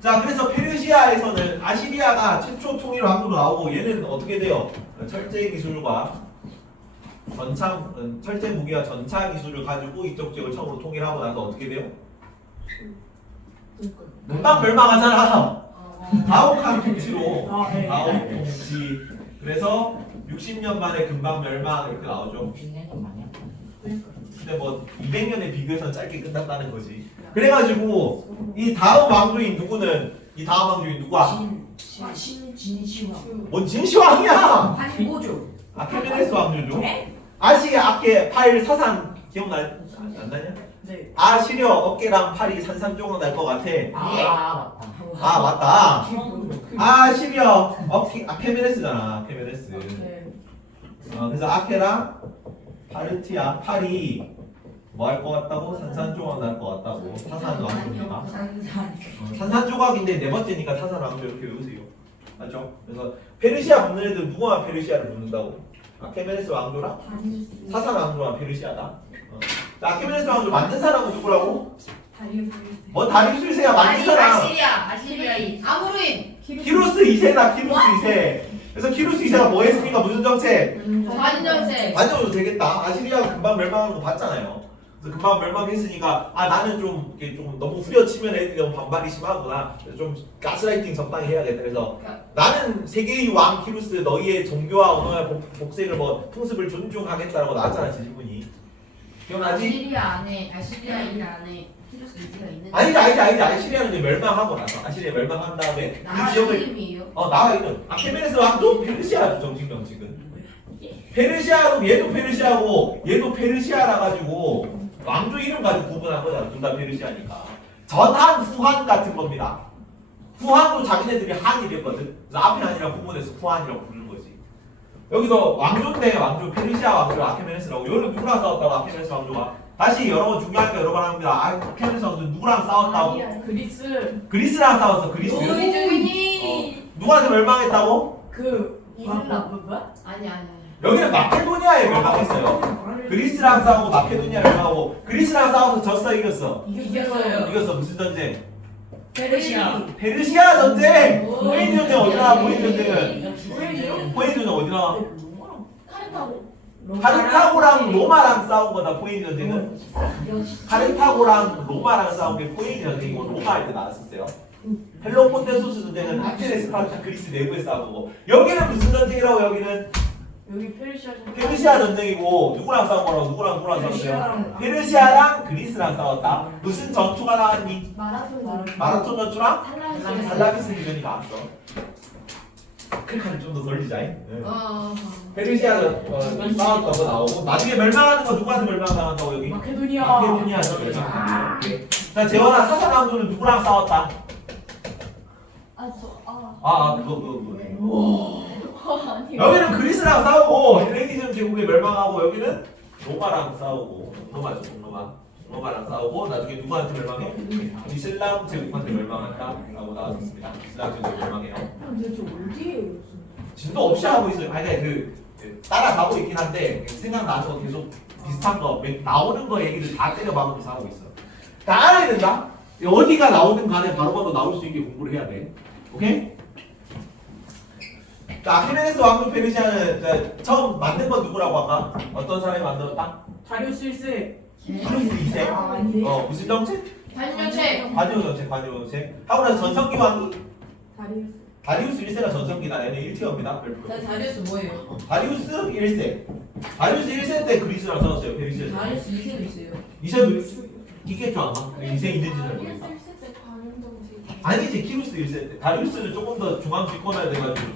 자, 그래서 페르시아에서는 아시리아가 최초 통일 왕국으로 나오고 얘는 어떻게 돼요? 철제 기술과 철제 무기와 전차 기술을 가지고 이쪽 지역을 처음으로 통일하고 나서 어떻게 돼요? 금방 멸망하잖아. 가혹한 통치로. 가혹 통치. 그래서 60년 만에 금방 멸망 이렇게 나오죠. 60년이 많이 근데 뭐 200년에 비교해서는 짧게 끝났다는 거지. 그래가지고 이 다음 왕조인 누구는 이 다음 왕조인 누구야? 진시황. 뭔 진시황이야? 한고조. 아케메네스 왕조죠. 아시아 아케 파일 사상 기억나냐? 안 나냐? 네. 아시려 어깨랑 팔이 산산조각 날 것 같아. 맞다. 아 맞다. 아시려 어깨 아케메네스잖아. 아케메네스. 네. 그래서 아케랑 파르티아 팔이 뭐 할 것 같다고? 산산조각 날 것 같다고. 타산 왕조입니다. 산산조각인데 네 번째니까 타산 왕조 이렇게 외우세요. 맞죠? 그래서 페르시아 붙는 애들 누구만 페르시아를 붙는다고? 아케메네스 왕조랑 타산 왕조랑 페르시아다. 자, 아케메네스 왕조 만든 사람은 누구라고? 뭐 다리우스세야 만든 사람. 아시리아인. 아무르인. 키루스 2세다. 키루스 2세. 그래서 키루스 2세가 뭐 했습니까? 무슨 정책? 반정세. 반정도 되겠다. 아시리아가 금방 멸망하는 거 봤잖아요. 그래서 금방 멸망했으니까 나는 좀 이렇게 좀 너무 후려치면 애들이 너무 반발이 심하구나. 그래서 좀 가스라이팅 적당히 해야겠다. 그래서 나는 세계의 왕 키루스 너희의 종교와 언어와 복색을 뭐 풍습을 존중하겠다라고 나왔잖아 지지분이. 기억나지? 아시리아인 안에 키루스 이스가 있는. 아니지. 아시리아는 이제 멸망하고 나서 아시리아 멸망한 다음에 이 지역을 이름이에요? 나와 있는 아케메네스 왕조 페르시아 정식 명칭은 페르시아고 얘도 페르시아고 얘도 페르시아라 가지고 왕조 이름 가지고 구분한 거잖아. 둘 다 페르시아니까 전한 후한 같은 겁니다. 후한도 자기네들이 한이 됐거든. 그래서 앞에 한이라고 구분해서 후한이라고 부르는 거지. 여기도 왕조인데 왕조 페르시아 왕조 아케메네스라고. 여기는 누구랑 싸웠다고 아케메네스 왕조가? 다시 여러 번 중요하니까 여러 번 합니다. 아케메네스 왕조 누구랑 싸웠다고? 그리스 그리스랑 싸웠어. 그리스. 노이즈니. 누구한테 멸망했다고? 그 이슬람. 아니. 여기는 마케도니아에 멸망했어요. 그리스랑 싸우고 마케도니아 멸망하고 그리스랑 싸워서 졌어 이겼어? 이겼어요. 이겼어. 무슨 전쟁? 페르시아. 페르시아 전쟁. 오. 포에니 전쟁 어디 나와? 포에니 전쟁은 뭐예요? 포에니 전쟁 어디 나와? 카르타고. 카르타고랑 로마랑 싸운 거다. 포에니 전쟁은 카르타고랑 로마랑 싸운 게 포에니 전쟁이고 로마 할 때 나왔었어요. 펠로폰네소스 전쟁은 아테네, 스파르타, 그리스 내부에 싸운 거고 여기는 무슨 전쟁이라고? 여기는 여기 페르시아 전 페르시아 전쟁이고 누구랑 싸운 거라고? 누구랑 싸웠어요? 페르시아랑 그리스랑 싸웠다. 무슨 전투가 나왔니? 마라톤 전투랑 달라비스 기전이 나왔어. 클릭하면 좀 더 걸리자. 페르시아 싸웠던 거 나오고 나중에 멸망하는 거 누구한테 멸망당한다고 여기? 마케도니아 마케도니아에서 멸망. 자 재원아 사사나무는 누구랑 싸웠다? 그거. 여기는 그리스랑 싸우고 헬레니즘 제국에 멸망하고 여기는 로마랑 싸우고 로마랑 싸우고 나중에 누구한테 멸망해? 이슬람 제국한테 멸망한다라고 나왔습니다. 이슬람 제국에 멸망해요. 근데 저 어디에요? 진도 없이 하고 있어요. 아니 따라가고 있긴 한데 생각나는 거 계속 비슷한 거 나오는 거 얘기를 다 때려박으면서 하고 있어. 다 알아야 된다. 어디가 나오든 간에 바로바로 나올 수 있게 공부를 해야 돼. 오케이? 자, 아케메네스 왕조 페르시아는 처음 만든 건 누구라고 아까? 어떤 사람이 만들었다? 다리우스 1세 다리우스 2세. 아닌데 무슨 정책? 반려체. 관여 정책. 하고 나서 전성기 왕이 다리우스 다리우스 1세가 전성기다. 얘는 1티어입니다. 다리우스 뭐예요? 다리우스 1세. 다리우스 1세 때 그리스랑 싸웠어요. 페르시아. 다리우스 2세도 있어요. 2세도 있겠죠 아마. 2세 있는지 잘 모르겠다. 아니지 키루스 1세 때. 다리우스는 조금 더 중앙 집권해야 돼가지고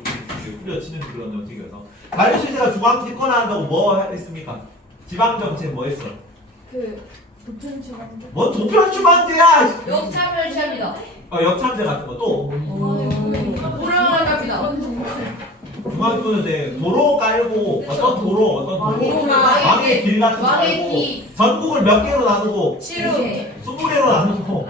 뿌려치는 그런 정책이어서. 다리우스 1세가 중앙 집권한다고 뭐 했습니까? 지방 정책 뭐 했어? 도편 지방제. 뭐 도편 주방제야. 역차별시합니다. 역참제 같은 거 또. 고령을 갑니다. 중앙 집권인데 도로 깔고 어떤 도로 왕의 길 같은 거 왕의 깔고 길. 전국을 몇 개로 나누고 20개로 나누고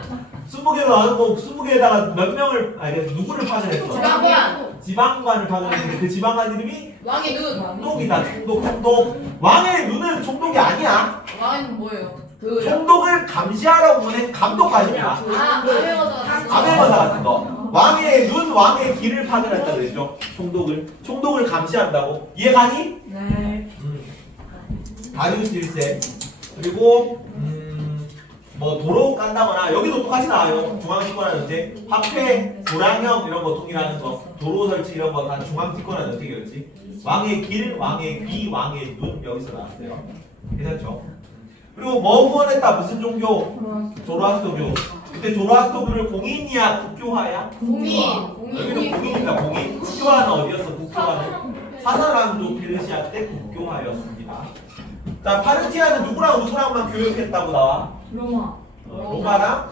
20개로 나누고 20개에다가 몇 명을 누구를 파견했어? 지방관을 파견했는데 그 지방관 이름이 왕의 눈. 총독이다. 총독. 왕의 눈은 총독이 아니야. 왕은 뭐예요? 총독을 감시하라고 보낸 감독관이야. 감행어사. 감행어사 같은 거. 왕의 눈, 왕의 귀를 파견했다 그랬죠. 총독을 감시한다고. 이해가니? 네 다리우스 1세. 그리고 뭐 도로 깐다거나 여기도 똑같이 나와요. 중앙집권한 정책, 화폐, 도량형 이런 거 통일하는 거, 도로 설치 이런 거 다 중앙집권한 정책이었지. 왕의 길, 왕의 귀, 왕의 눈 여기서 나왔어요. 괜찮죠? 그리고 뭐 후원했다? 무슨 종교? 조로아스터교. 그때 조로아스터교를 공인이야, 국교화야? 여기는 공인이다. 공인. 국교화는 어디였어? 국교화는 사사랑조 페르시아 때 국교화였습니다. 자, 파르티아는 누구랑만 교역했다고 나와? 로마랑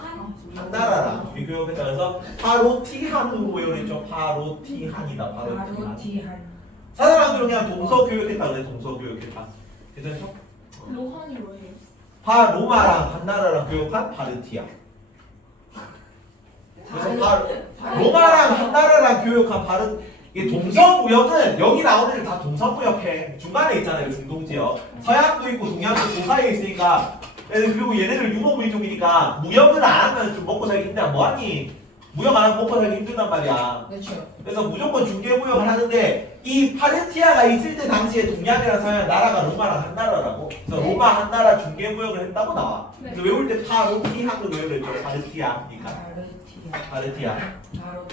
한 나라랑 우리 교역했다. 그래서 파로티한으로 외우랬죠. 파로티한이다. 파로티한. 사사랑조는 그냥 동서 교역했다 그래. 동서 교역했다. 괜찮죠? 로한이 뭐예요? 로마랑 한 나라랑 교역한 파르티아. 그래서 로마랑 한 나라랑 교역한 이게 동서무역은 여기 나오는 애들 다 동서무역해. 중간에 있잖아요. 중동지역. 서양도 있고 동양도 그 사이에 있으니까. 그리고 얘네들 유목민족이니까 무역을 안 하면 좀 먹고 살기 힘들다. 뭐하니? 무역 안 하면 먹고 살기 힘들단 말이야. 그렇죠. 그래서 무조건 중개무역을 하는데 이 파르티아가 있을 때 당시에 동양이랑 서양 나라가 로마랑 한 나라라고. 그래서 로마 한 나라 중개무역을 했다고 나와. 그래서 외울 때 파로티한으로 외우랬죠. 파르티아니까. 파르티아.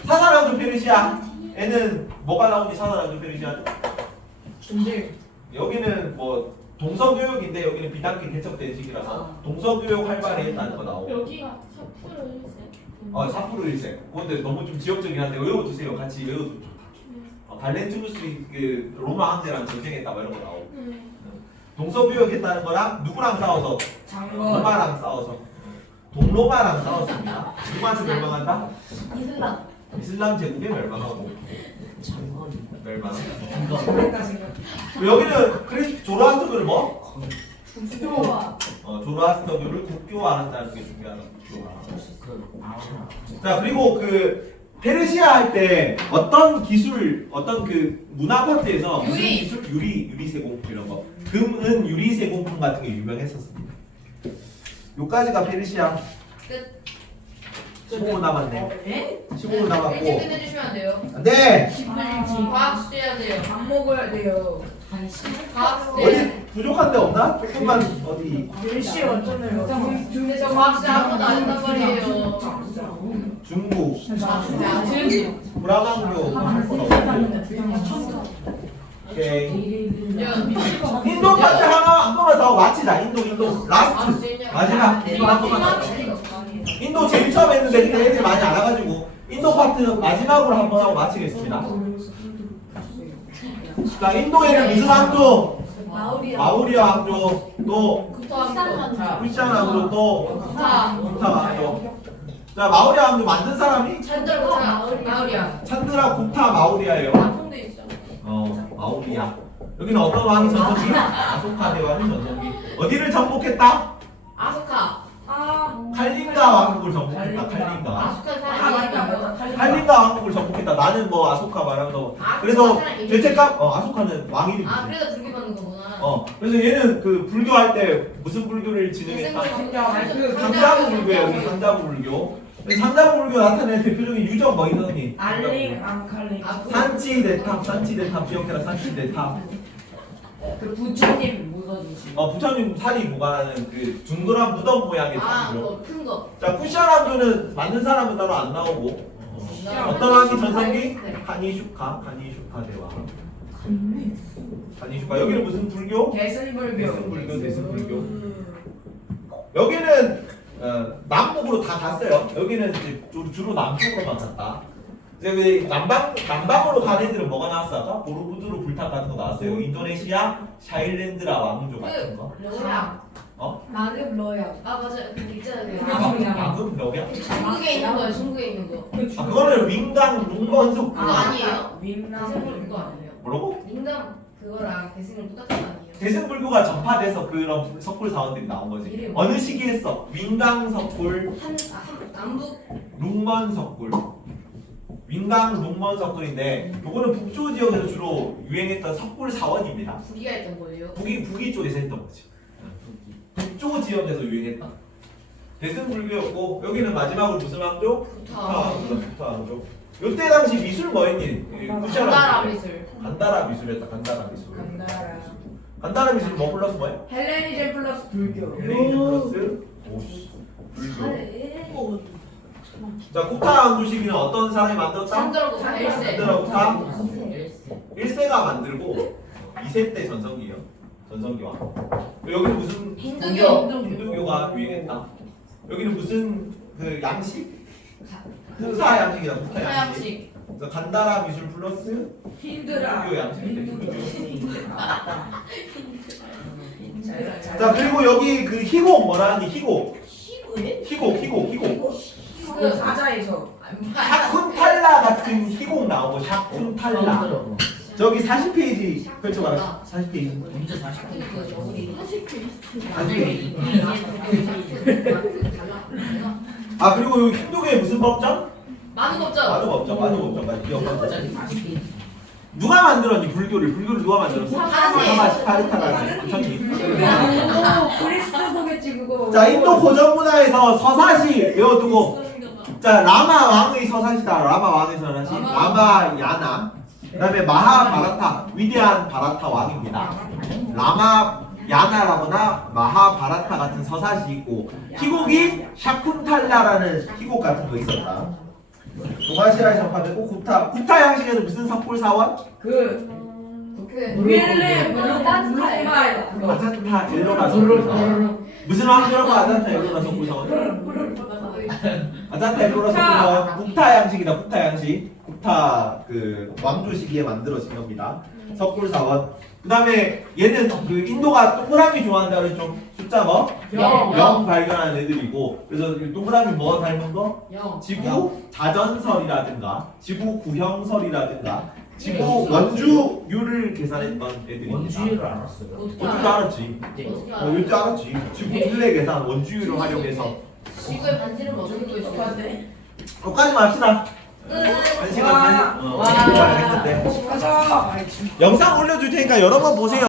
사사랑조 페르시아. 애는 뭐가 나오니? 사사랑조 페르시아. 근데 여기는 뭐 동서교역인데 여기는 비단계 개척된 시기라서 동서교역 활발히 했다는 거 나오고. 여기가 4%일 세. 4% 1세. 근데 너무 좀 지역적이긴 한데 외워두세요. 같이 외워두면 좋다. 발렌투루스 그 로마 황제랑 전쟁했다 뭐 이런 거 나오고. 동서교역 했다는 거랑 누구랑 싸워서? 로마랑 싸워서. 동로마랑 싸웠습니다. 누구한테 멸망한다? 이슬람 제국에 멸망하고 멸망. 이거 여기는 조로아스터교를 뭐? 국교화. 조로아스터교를 국교화한다는 게 중요하다. 국교화. 그 자 그리고 그 페르시아 할 때 어떤 기술 어떤 그 문화 파트에서 무슨 유리. 기술 유리 세공품 이런 거 금은 유리 세공품 같은 게 유명했었습니다. 요까지가 페르시아. 끝. 15분 남았네. 에? 15분 일찍 남았고. 끝내주시면 안 돼요. 네. 과학 숙제 해야 돼요. 밥 먹어야 돼요. 과학 숙제. 어디 부족한 데 없나? 조금만 어디 몇 시에 왔잖아요. 근데 저 과학 숙제 아무것도 안 했단 말이에요. 중국 지금 브라만교 할건 없고. 오케이. 인도 파트 하나 한 번만 더 마치자. 인도 라스트 마지막 인도 한 번만 더. 인도 제일 처음 했는데 그때 애들이 많이 안 와가지고 인도 파트 마지막으로 한 번 하고 마치겠습니다. 자 인도에는 무슨 왕조? 마우리아 왕조 또 크리스찬 왕조 또 구타 왕조. 자 마우리아 왕조 만든 사람이 찬드라 마우리아. 찬드라 구타 마우리아예요. 나쁜데 있어. 마우리아. 여기는 어떤 왕이 전성기? 아소카 대왕이 전성기. 어디를 정복했다? 아소카. 칼린가 왕국을 정복했다. 칼린가. 아소카 사람이에요. 칼린가 왕국을 정복했다. 나는 뭐 아소카 말한 거. 그래서 죄책감? 아소카는 왕 이름이지. 아 그래서 불교 받는 거구나. 그래서 얘는 그 불교할 때 무슨 불교를 진행했다? 상자부 불교예요. 여기 상자부 불교. 상자부 불교 나타내는 대표적인 유적 뭐 있었니? 알링 앙칼링. 산치대탑 기억해라. 산치대탑. 그 부처님 묻어주신. 부처님 살이 보관하는 그 둥그란 무덤 모양의 탑이죠. 그거 큰 거. 자 쿠시안 왕조는 만든 사람은 따로 안 나오고 어떤 왕이 전성기? 가니슈카 대왕. 가니슈카. 여기는 무슨 불교? 대승불교. 여기는 남북으로 다 갔어요. 여기는 이제 주로 남쪽으로만 갔다. 이제 남방으로 간 애들은 뭐가 나왔어? 아까 보로부두르 불탑 같은 거 나왔어요. 인도네시아 샤일랜드라 왕조 같은 거. 러야. 나름 러야. 아 맞아. 그 있잖아요. 방금 너냐? 중국에 있는 거예요. 중국에 있는 거. 그거는 윙강 룽먼석 그거 아니에요? 윈남. 대승불 그거 아니에요? 뭐라고? 링담 그거랑 대승은 똑같은 거 아니에요? 대승불교가 전파돼서 그런 석굴 사원들이 나온 거지. 이름이 어느 시기에 했어? 윙강 석굴, 남북 룽먼 석굴. 윙강 룽먼 석굴인데 요거는 북조 지역에서 주로 유행했던 석굴 사원입니다. 북이가 했던 거예요? 북이 쪽에서 했던 거지. 북조 지역에서 유행했다. 대승불교였고 여기는 마지막으로 무슨 왕조? 부타. 부타 왕조. 요때 당시 미술 뭐였니? 간다라 미술. 간다라 미술이었다. 간다라 미술. 간다라 미술 뭐 플러스 뭐야? 헬레니즘 플러스 불교. 헬레니즘 플러스 오씨 불교. 자 구타 왕조 시기는 어떤 사람이 만들었다? 산더라고 다 일세. 산더라 구타 1세가 만들고 2세 때 전성기예요. 전성기왕. 여기는 무슨 힌두교. 힌두교가 유행했다. 여기는 무슨 그 양식? 후사 양식이다. 후사 양식. 서양식. 그래서 간다라 미술 플러스 힌드라. 힌두교 양식인데 힌두교. 자 그리고 여기 그 희곡 뭐라 하니? 희곡. 그 사자에서. 샤쿤탈라 같은 희곡 나오고 샤쿤탈라. 저기 40페이지 펼쳐봐라. 40페이지. 문제 40분. 아 그리고 여기 힌두교의 무슨 법전? 많은 거 없죠? 만우 법전까지 기억하고. 갑자기 40페이지. 누가 만들었니 불교를? 불교를 누가 만들었어? 사마시. 스파르타가 부처님이. 그리스도겠지 그거. 자 인도 고전 문화에서 서사시 외워두고. 자 라마 왕의 서사시다. 라마 왕의 서사시. 라마 야나. 그다음에 마하바라타 위대한 바라타 왕입니다. 라마 야나라거나 마하바라타 같은 서사시 있고 희곡이 샤쿤탈라라는 희곡 같은 거 있었다. 동아시아에 전파되고 구타 양식에는 무슨 석굴 사원? 윌레 블루마이. 아자타 엘로라 석굴 사원. 무슨 왕조라고 아자타 엘로라 석굴 사원? 아자타 엘로라 석굴 사원. 구타 양식이다. 구타 양식. 구타 그 왕조 시기에 만들어진 겁니다. 석굴사원. 그 다음에 얘는 그 인도가 동그라미 좋아한다 그랬죠? 숫자 뭐? 0 발견한 애들이고 그래서 이 동그라미 뭐 닮은 거? 지구 자전설이라든가 지구 구형설이라든가 지구 원주율을 계산했던 애들입니다. 원주율을 알았어요. 어떻게 원주율 알아? 알았지? 네. 어떻게 알아? 이럴 줄 알았지? 지구 둘레 계산 원주율을 활용해서 지구의 반지름 어떻게 또 있어? 여기까지만 합시다. 끝. 한 시간 와. 반 와. 했는데 가자. 영상 올려줄 테니까 여러 번 보세요.